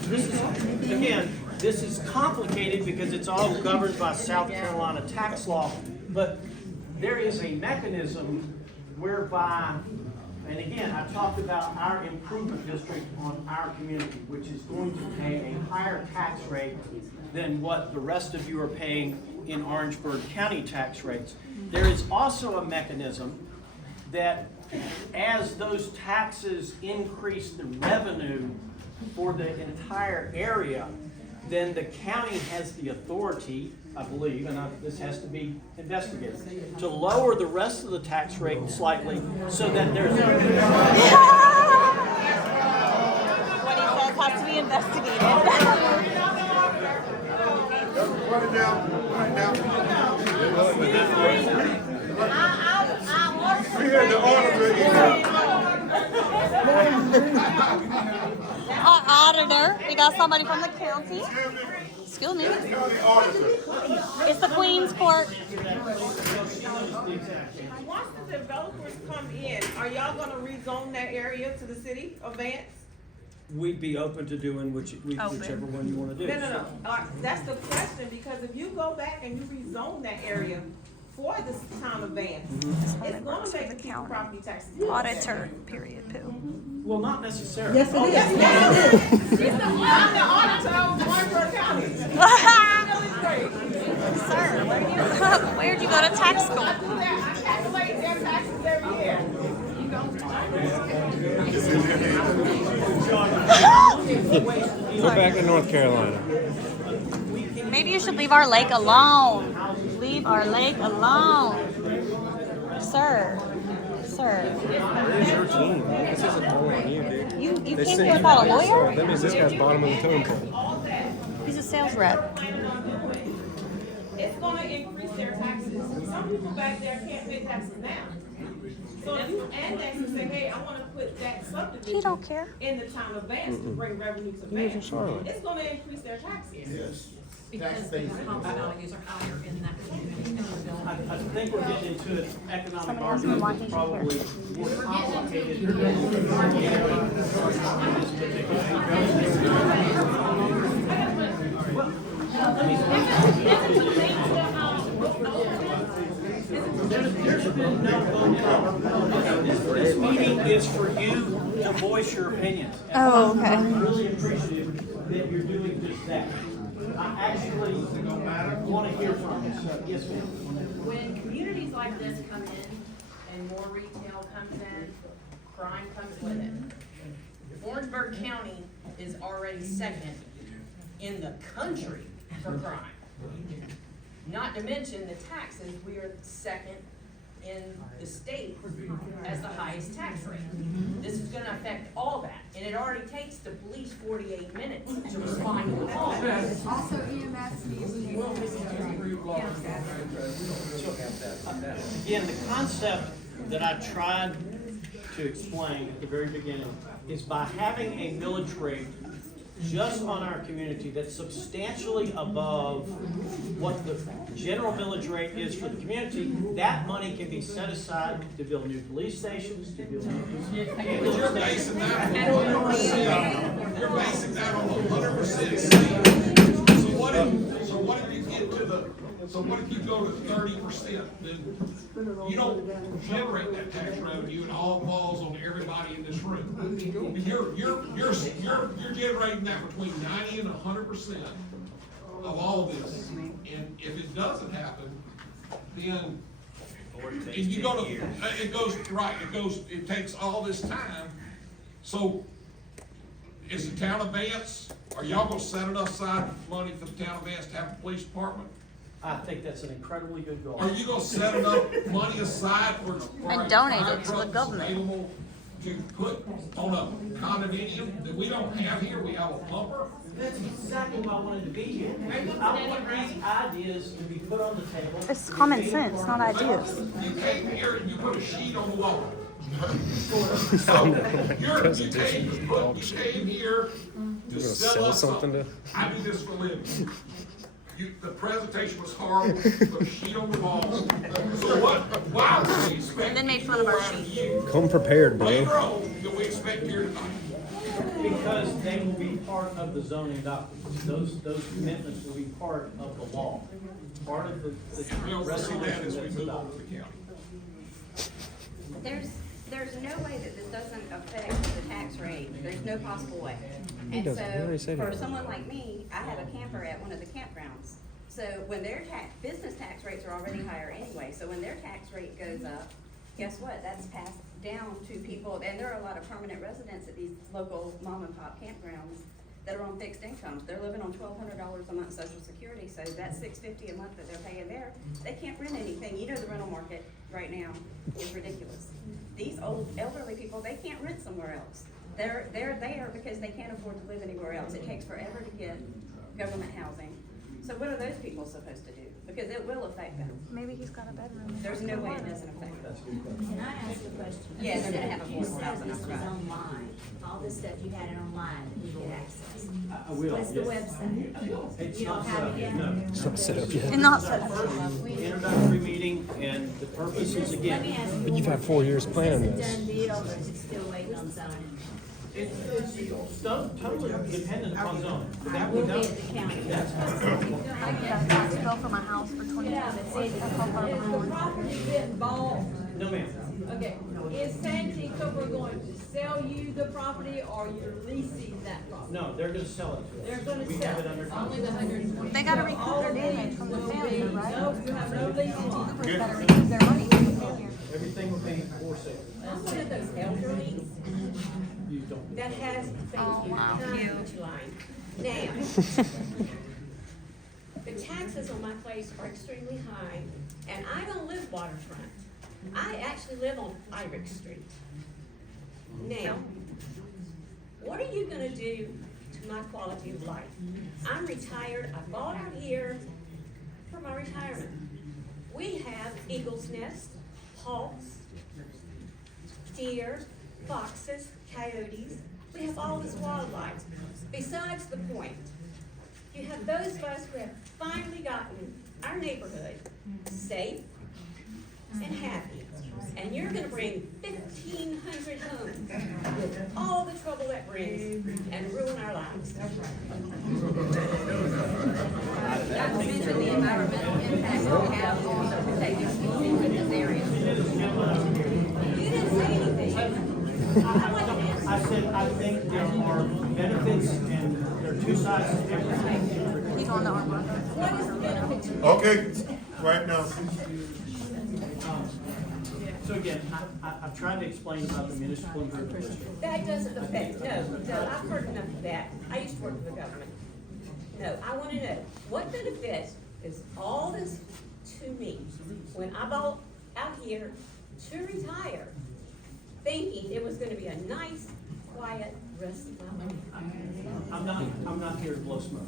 This is complicated because it's all governed by South Carolina tax law, but there is a mechanism whereby, and again, I talked about our improvement district on our community, which is going to pay a higher tax rate than what the rest of you are paying in Orangeburg County tax rates. There is also a mechanism that as those taxes increase the revenue for the entire area, then the county has the authority, I believe, and this has to be investigated, to lower the rest of the tax rate slightly so that there's What he says has to be investigated. Run it down, run it down. We had the auditor Our auditor, we got somebody from the county. Excuse me. county auditor. It's the Queen's Court. Once the developers come in, are y'all gonna rezone that area to the city of Vance? we'd be open to doing whichever one you want to do. No. That's the question, because if you go back and you rezone that area for the town of Vance, it's gonna make the people property taxes. Auditor, period, poo. Well, not necessarily. Yes, it is. I'm the auditor of Orangeburg County. Sir, where'd you go to tax school? I calculate their taxes every year. We're back in North Carolina. Maybe you should leave our lake alone. Leave our lake alone. Sir. Sir. Where's your team? This isn't all on you, dude. You They came sent here you without a guys. lawyer? That means this guy's bottom of the totem pole. He's a sales rep. It's gonna increase their taxes. Some people back there can't pay taxes now. So if you annex and say, hey, I wanna put that He subdivision don't care. in the town of Vance to bring revenue to He lives in Vance, Charlotte. it's gonna increase their taxes. Yes. Because the home values are higher in that community. I think we're getting into an economic Somebody else in the argument that's line, probably more complicated. This meeting is for you to voice your opinions. Oh, okay. I'm really appreciative that you're doing just that. I actually wanna hear from you, so, yes, ma'am. When communities like this come in and more retail comes in, crime comes with it. Orangeburg County is already second in the country for crime. Not to mention the taxes, we are second in the state as the highest tax rate. This is gonna affect all that, and it already takes the police 48 minutes to respond to a call. Also EMS needs to be. Again, the concept that I tried to explain at the very beginning is by having a millage rate just on our community that's substantially above what the general millage rate is for the community, that money can be set aside to build new police stations, to build new ambulance You're stations. basing that on 100%. You're basing that on 100%. So what if you get to the, so what if you go to 30%? Then you don't generate that tax revenue, and all falls on everybody in this room. You're generating that between 90 and 100% of all this. And if it doesn't happen, then and you go to, it takes all this time. So is the town of Vance, are y'all gonna set it aside money for the town of Vance to have a police department? I think that's an incredibly good goal. Are you gonna set enough money aside for And a donate fire it to the truck government. available to put on a condominium that we don't have here? We have a pumper. That's exactly why I wanted to be here. I want these ideas to be put on the table. It's common sense, not ideas. You came here and you put a sheet on the wall. So, you came here to sell us something. I do this for a living. The presentation was horrible, put a sheet on the wall. So why would we expect? And then made fun of our more out sheet. you Come prepared, bro. later on than we expect here tonight? Because they will be part of the zoning documents. Those commitments will be part of the law, part of the We'll see that resolution as we that's move on adopted. to the county. There's no way that this doesn't affect the tax rate. There's no possible way. And doesn't. He already so, said for that. someone like me, I have a camper at one of the campgrounds. So when their business tax rates are already higher anyway, so when their tax rate goes up, guess what? That's passed down to people, and there are a lot of permanent residents at these local mom and pop campgrounds that are on fixed incomes. They're living on $1,200 a month Social Security, so that's $650 a month that they're paying there. They can't rent anything. You know the rental market right now is ridiculous. These old elderly people, they can't rent somewhere else. They're there because they can't afford to live anywhere else. It takes forever to get government housing. So what are those people supposed to do? Because it will affect them. Maybe he's got a bedroom. There's no way it doesn't affect them. Can I ask a question? Yeah, they're gonna have a You said affordable housing, this that's was right. online, all this stuff, you had it online that we could access. I will, What's the yes. website? It's You don't not set have up it yet, yet? no. It's not set up yet. And not set up. Introductory meeting, and the purpose is Let me again, ask you. But you've had 4 years planning Is this. this a done deal, or is it still waiting on zoning? it's totally dependent upon zoning. That We'll we be know. at the county. That's I got a tax bill for my house for 20 Yeah, years. but is the property been bought? No, ma'am. Okay, is Santee Cooper going to sell you the property or you're leasing that property? No, they're gonna sell it to us. They're gonna We sell have it under only contract. the 120. They gotta So recoup all their of damage these from the will failure, be- right? No, you have no lease on. Coopers gotta recoup their money from the failure. Everything will be for sale. One of those elderly You don't. That has, Oh, thank you, wow, not cute. much line. Now, the taxes on my place are extremely high, and I don't live waterfront. I actually live on Irick Street. Now, what are you gonna do to my quality of life? I'm retired, I bought out here for my retirement. We have eagle's nest, hawks, deer, foxes, coyotes. We have all this wildlife. Besides the point, you have those of us who have finally gotten our neighborhood safe and happy. And you're gonna bring 1,500 homes with all the trouble that brings and ruin our lives. Not to mention the environmental impact we have on the protected species in this area. You didn't say anything. I'd like an answer. I said, I think there are benefits and there are two sides to everything. doing the armor. What is the benefit to me? Okay, right now. So again, I've tried to explain about the municipal improvement district. That doesn't affect, no, I've heard enough of that. I used to work for the government. No, I wanna know, what benefit is all this to me when I bought out here to retire, thinking it was gonna be a nice, quiet rest of my life? I'm not here to blow smoke.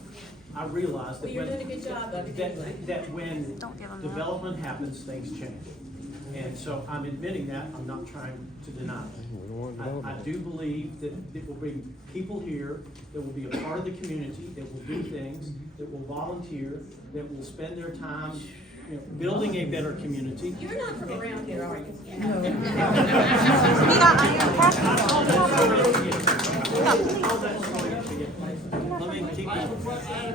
I realize that Well, you're doing a good job of it anyway. that when Don't give 'em that. development happens, things change. And so I'm admitting that, I'm not trying to deny it. I do believe that it will bring people here that will be a part of the community, that will do things, that will volunteer, that will spend their time, you know, building a better community. You're not from around here, are you? Let me keep going.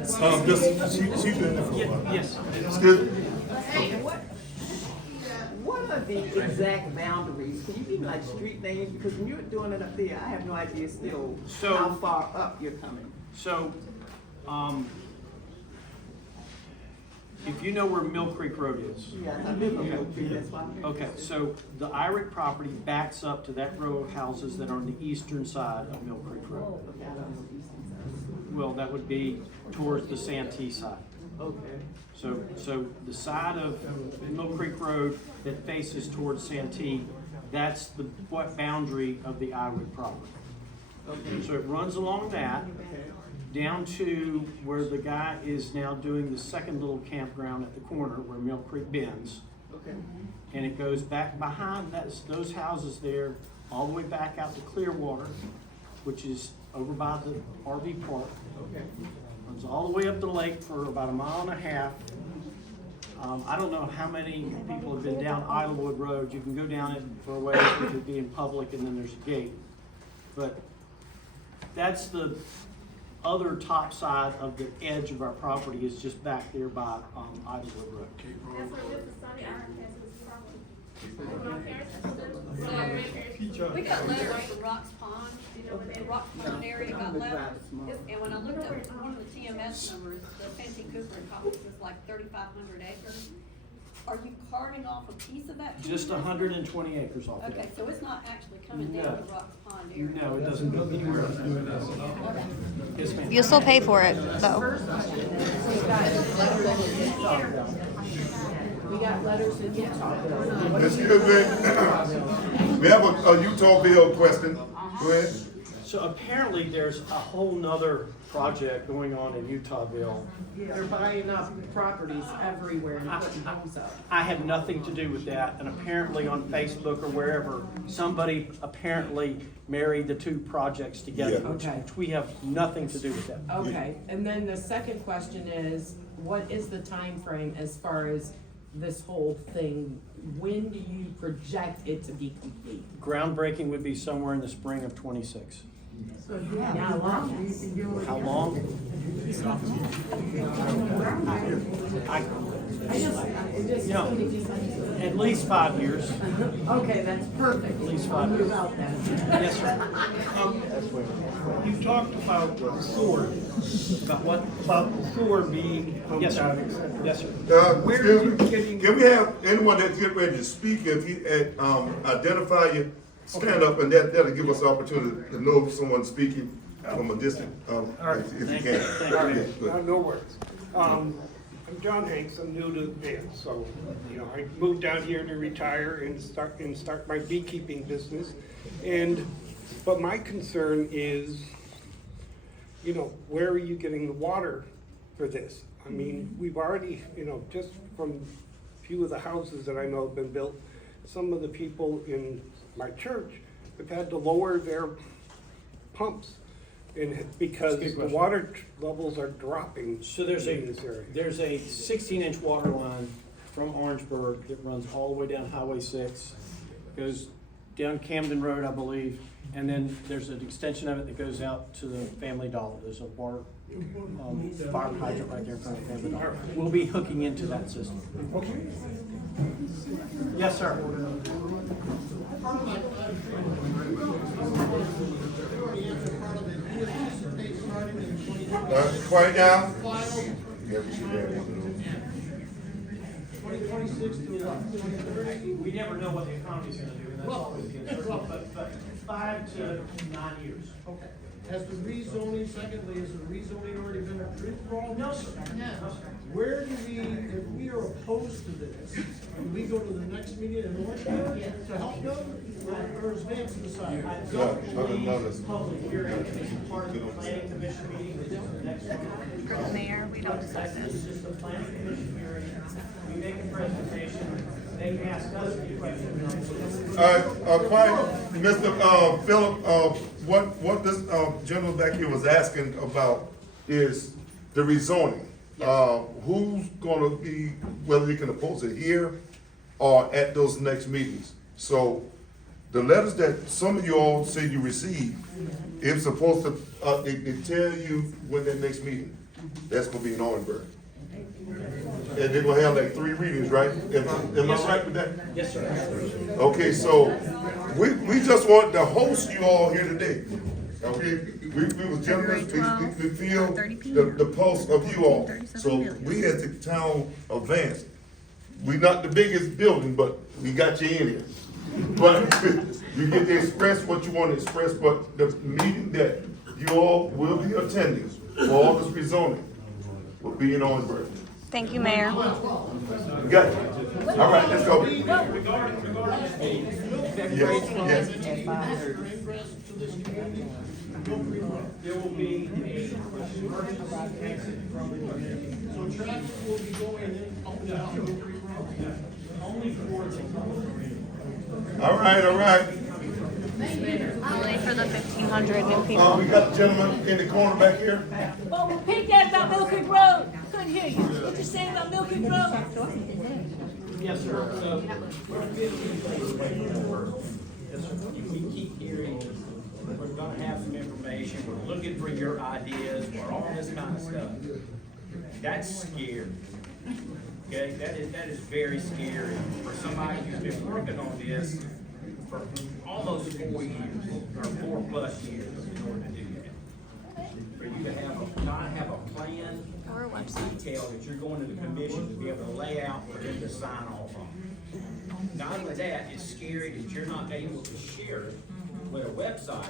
She's been there for a while. Yes. Excuse me. What are the exact boundaries? Can you give me like street names? Because when you're doing it up there, I have no idea still So- how far up you're coming. So, if you know where Mill Creek Road is. Yes, I live in Mill Creek, that's why I'm here. Okay, so the IRIC property backs up to that row of houses that are on the eastern side of Mill Creek Road. Okay, I don't know these things. Well, that would be towards the Santee side. Okay. So the side of Mill Creek Road that faces towards Santee, that's the what boundary of the IRIC property. Okay. So it runs along that, down to where the guy is now doing the second little campground at the corner where Mill Creek bends. Okay. And it goes back behind those houses there, all the way back out to Clearwater, which is over by the RV park. Okay. Runs all the way up the lake for about 1.5 miles. I don't know how many people have been down Idlewood Road. You can go down it for a ways with it being public, and then there's a gate. But that's the other top side of the edge of our property is just back there by Idlewood Road. That's where Mr. Sonny Iron has his property. My parents We got letters from Rocks Pond, the Rocks Pond area got letters. And when I looked up one of the TMS numbers, the Fancy Cooper Complex is like 3,500 acres. Are you carving off a piece of that? Just 120 acres off of Okay, it. so it's not actually coming down No. the Rocks Pond area? No, it doesn't go anywhere else. Yes, ma'am. You'll still pay for it, though. We got letters in Utah. Excuse me. We have a Utah bill question. Go ahead. So apparently there's a whole nother project going on in Utahville. They're buying up properties everywhere and putting homes up. I have nothing to do with that, and apparently on Facebook or wherever, somebody apparently married the two projects together, Yeah. Okay. which we have nothing to do with that. Okay, and then the second question is, what is the time frame as far as this whole thing? When do you project it to be complete? Groundbreaking would be somewhere in the spring of '26. How long do you think you're? How long? You know, at least 5 years. Okay, that's perfect. At least 5 years. About that. Yes, sir. You talked about the sewer, About what? about the sewer being pumped Yes, out, sir. et cetera. Yes, sir. Where Excuse are you me. getting- Can we have anyone that's getting ready to speak, if you, identify you, stand up, and that'll give us the opportunity to know if someone's speaking from a distance, if you can. Thank you. All right, Yeah, good. no worries. I'm John Hanks, I'm new to Vance, so, you know, I moved down here to retire and start my beekeeping business. But my concern is, you know, where are you getting the water for this? I mean, we've already, you know, just from a few of the houses that I know have been built, some of the people in my church have had to lower their pumps because Good the question. water levels are dropping. So there's in this area. a 16-inch water line from Orangeburg that runs all the way down Highway 6, goes down Camden Road, I believe, and then there's an extension of it that goes out to the Family Dollar. There's a water, fire hydrant right there in front of Family Dollar. We'll be hooking into that system. Okay. Yes, sir. Quiet down. Yeah, we should have one of those. 2026 to what? We never know what the economy's gonna do, and that's always the uncertainty, but 5 to 9 years. Okay. Has the rezoning, secondly, has the rezoning already been approved for all? No, sir. No. Where do we, if we are opposed to this, do we go to the next meeting in Orangeburg to help them? Or is Vance decide? I No, don't no, believe that's- public hearing is part of the planning commission meeting, this is the next one. For the mayor, we don't decide This this. is just a planning commission hearing, we make a presentation, they can ask us any questions. Quiet, Mr. Philip, what this, gentleman back here was asking about is the rezoning. Who's gonna be, whether you can oppose it here or at those next meetings? So, the letters that some of you all say you received, it's supposed to, it tell you when that next meeting, that's gonna be in Orangeburg. And they're gonna have like 3 readings, right? Am I right with that? Yes, sir. Okay, so we just want to host you all here today. Okay, we was gentlemen, we feel the pulse of you all. So we at the town of Vance, we not the biggest building, but we got you in here. But you get to express what you want to express, but the meeting that you all will be attending for all this rezoning will be in Orangeburg. Thank you, Mayor. You got it? All right, let's go. Regarding this meeting, Yes, yes. there will be a emergency exit from the building. So traffic will be going in, Only for the All right, all right. Only for the 1,500 new people. We got the gentleman in the corner back here. Well, repeat that about Mill Creek Road. Couldn't hear you. What you saying about Mill Creek Road? Yes, sir. So, yes, sir. We keep hearing, we're gonna have some information, we're looking for your ideas, for all this kind of stuff. That's scary. Okay, that is very scary for somebody who's been working on this for almost 4 years, or 4+ years in order to do that. For you to have not have a plan Or a in website. detail that you're going to the commission to be able to lay out for them to sign off on. Not only that, it's scary that you're not able to share it with a website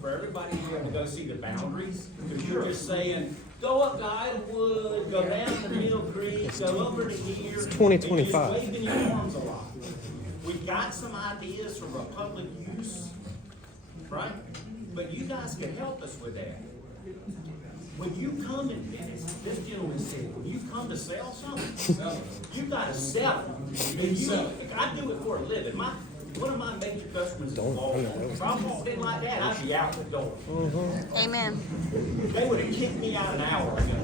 for everybody to be able to go see the boundaries. Because you're just saying, go up to Idlewood, go down to Mill Creek, go over to here. It's 2025. And you're waving your arms a lot. We got some ideas for a public use, right? But you guys can help us with that. When you come and, this gentleman said, when you come to sell something, you gotta sell it. And you, I do it for a living. One of my major customers is Walmart. If I walked in like that, I'd be out the door. Amen. They would have kicked me out an hour ago.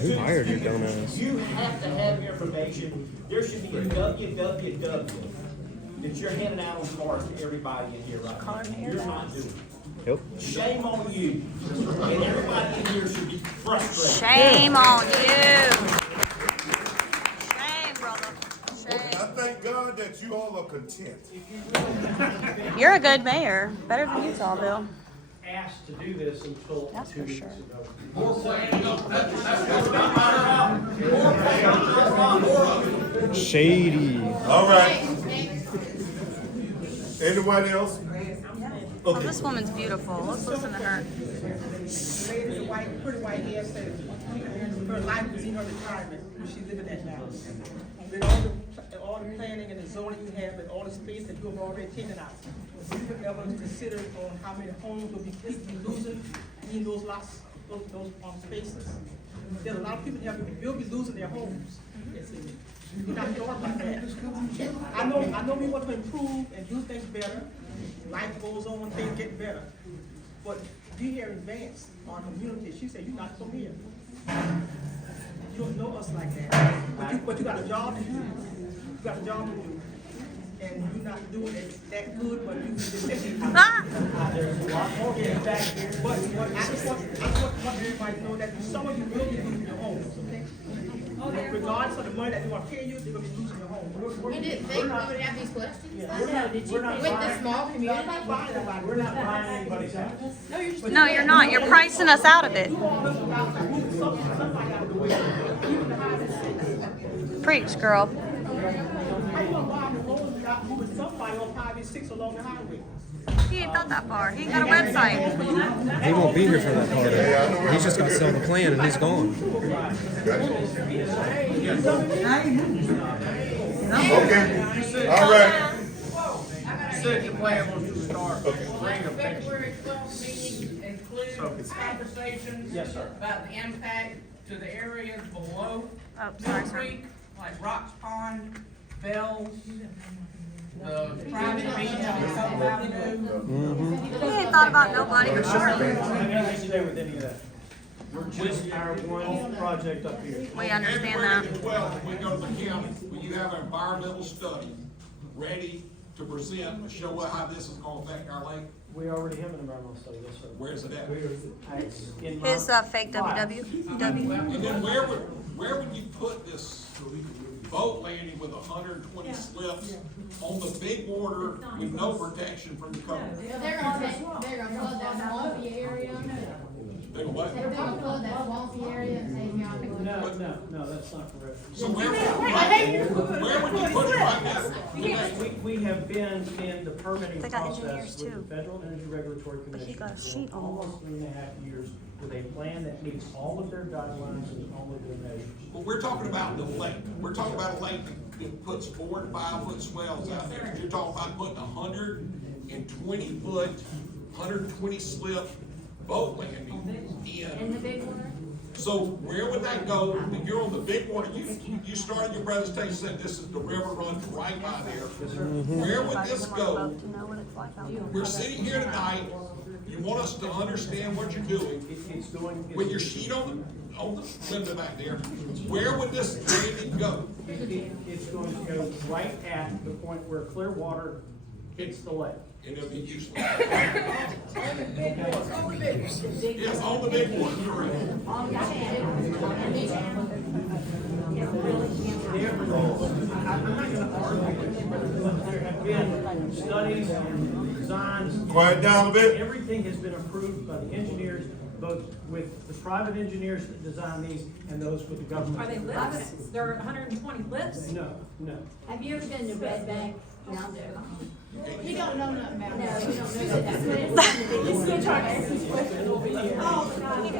Who hired you, dumbass? You have to have information. There should be a www that you're handing out on cards to everybody in here right now. You're not doing it. Yep. Shame on you. And everybody in here should be frustrated. Shame on you. Shame, brother. I Shame. thank God that you all are content. You're a good mayor. Better than you, Bill. Asked to do this until That's 2 for weeks sure. ago. Shady. All right. Anybody else? Oh, this woman's beautiful. Let's listen to her. Lady's a white, pretty white hair, says her life was in her retirement, when she's living that now. With all the planning and the zoning you have and all the space that you have already taken out, you have ever considered on how many homes will be losing in those lots, those spaces? There's a lot of people here who will be losing their homes. You're not thought about that. I know we want to improve and do things better. Life goes on, things get better. But you here in Vance, our community, she said, you're not from here. You don't know us like that. But you got a job to do. You got a job to do. and you're not doing it that good, but you just simply. Ah! There's a lot more in back here, but I just want everybody to know that some of you will be losing your homes, okay? Regardless of the money that they want to pay you, they're gonna be losing your home. We didn't think we would have these questions. I know, did you? With the small community. We're not buying anybody's house. No, you're just. No, you're not. You're pricing us out of it. Preach, girl. How you gonna buy the road without moving somebody on Highway 6 along the highway? He ain't thought that far. He ain't got a website. He won't be here for that part. He's just gonna sell the plan and he's gone. Okay, all right. Said your plan was to start spring of next year. February 12th meeting includes conversations. Yes, sir. About the impact to the areas below Oh, sorry, Mill sir. Creek, like Rocks Pond, Bells, the private beach on South Avenue. He ain't thought about nobody but Charlotte. Stay with any of that. We're just our one project up here. We understand that. February 12th, we go to the county, will you have an environmental study ready to present, to show how this is gonna affect our lake? We already have an environmental study, yes, sir. Where's it at? It's in my His fake WW. And then where would you put this boat landing with 120 slips on the big water with no protection from the coast? They're gonna flood that swampy area. They what? They're gonna flood that swampy area and take out. No, that's not correct. So where would you put it right now? We have been in the permitting They got engineers process with too. the Federal Energy Regulatory But he Commission got a sheet for on the wall. almost 3.5 years with a plan that meets all of their guidelines and all of their measures. Well, we're talking about the lake. We're talking about a lake that puts 4 and 5 foot swells out there. You're talking about putting 120 foot, 120 slip boat landing in. the big water? So where would that go? If you're on the big water, you started your presentation saying this is the river runs right by there. Where would this go? To know what it's like out there. We're sitting here tonight. You want us to understand what you're doing. It's going. With your sheet on the window back there, where would this landing go? It's going to go right at the point where clear water hits the lake. And it'll be useless. Yes, on the big one, correct. I'm not gonna argue, but there have been studies and designs. Quiet down a bit. Everything has been approved by the engineers, both with the private engineers that design these and those with the government. Are they lifts? There are 120 lifts? No. Have you ever been to Red Bank? No. You don't know nothing about No, it. you don't know that. He's still trying to ask this question over here. Oh, God.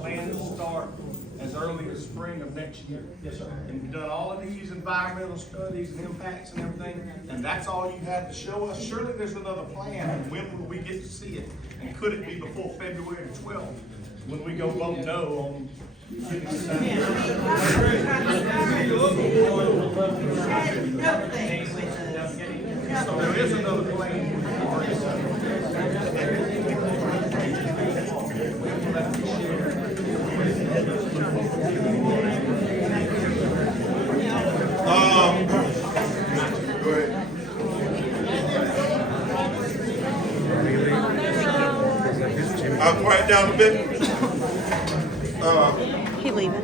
Plan to start as early as spring of next year. Yes, sir. And you've done all of these environmental studies and impacts and everything, and that's all you had to show us? Surely there's another plan, and when will we get to see it? And could it be before February 12th, when we go vote no on getting this done? So there is another plan. Go ahead. I'll quiet down a bit. He leaving.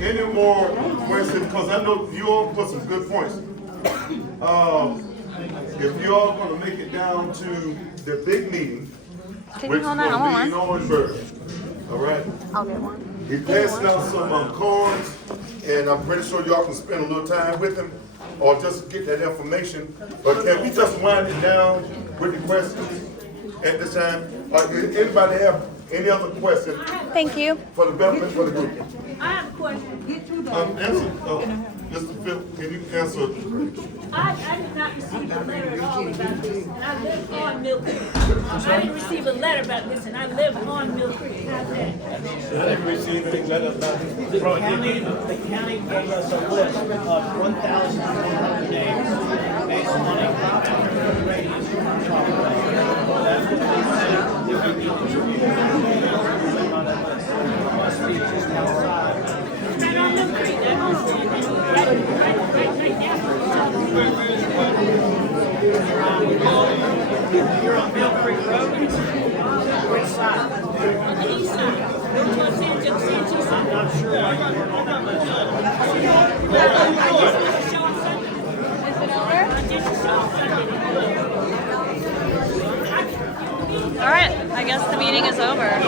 Any more questions? Because I know you all put some good points. If you all gonna make it down to the big meeting, Can which you is hold that? I gonna be in want one. Orangeburg, all right? I'll get one. He passed out some cards, and I'm pretty sure y'all can spend a little time with him, or just get that information. But can we just wind it down with the questions at this time? Anybody have any other questions Thank you. for the betterment for the group? I have a question. Answer, Mr. Phil, can you answer? I did not receive a letter at all about this, and I live on Mill Creek. I didn't receive a letter about this, and I live on Mill Creek. How's that? I didn't receive any letter about it. The county gave us a list of 1,100 names based on a 500 radius from our property. That's what they said, if we need to. You're on Mill Creek Road? Which side? On the east side. I'm not sure why you're on that much.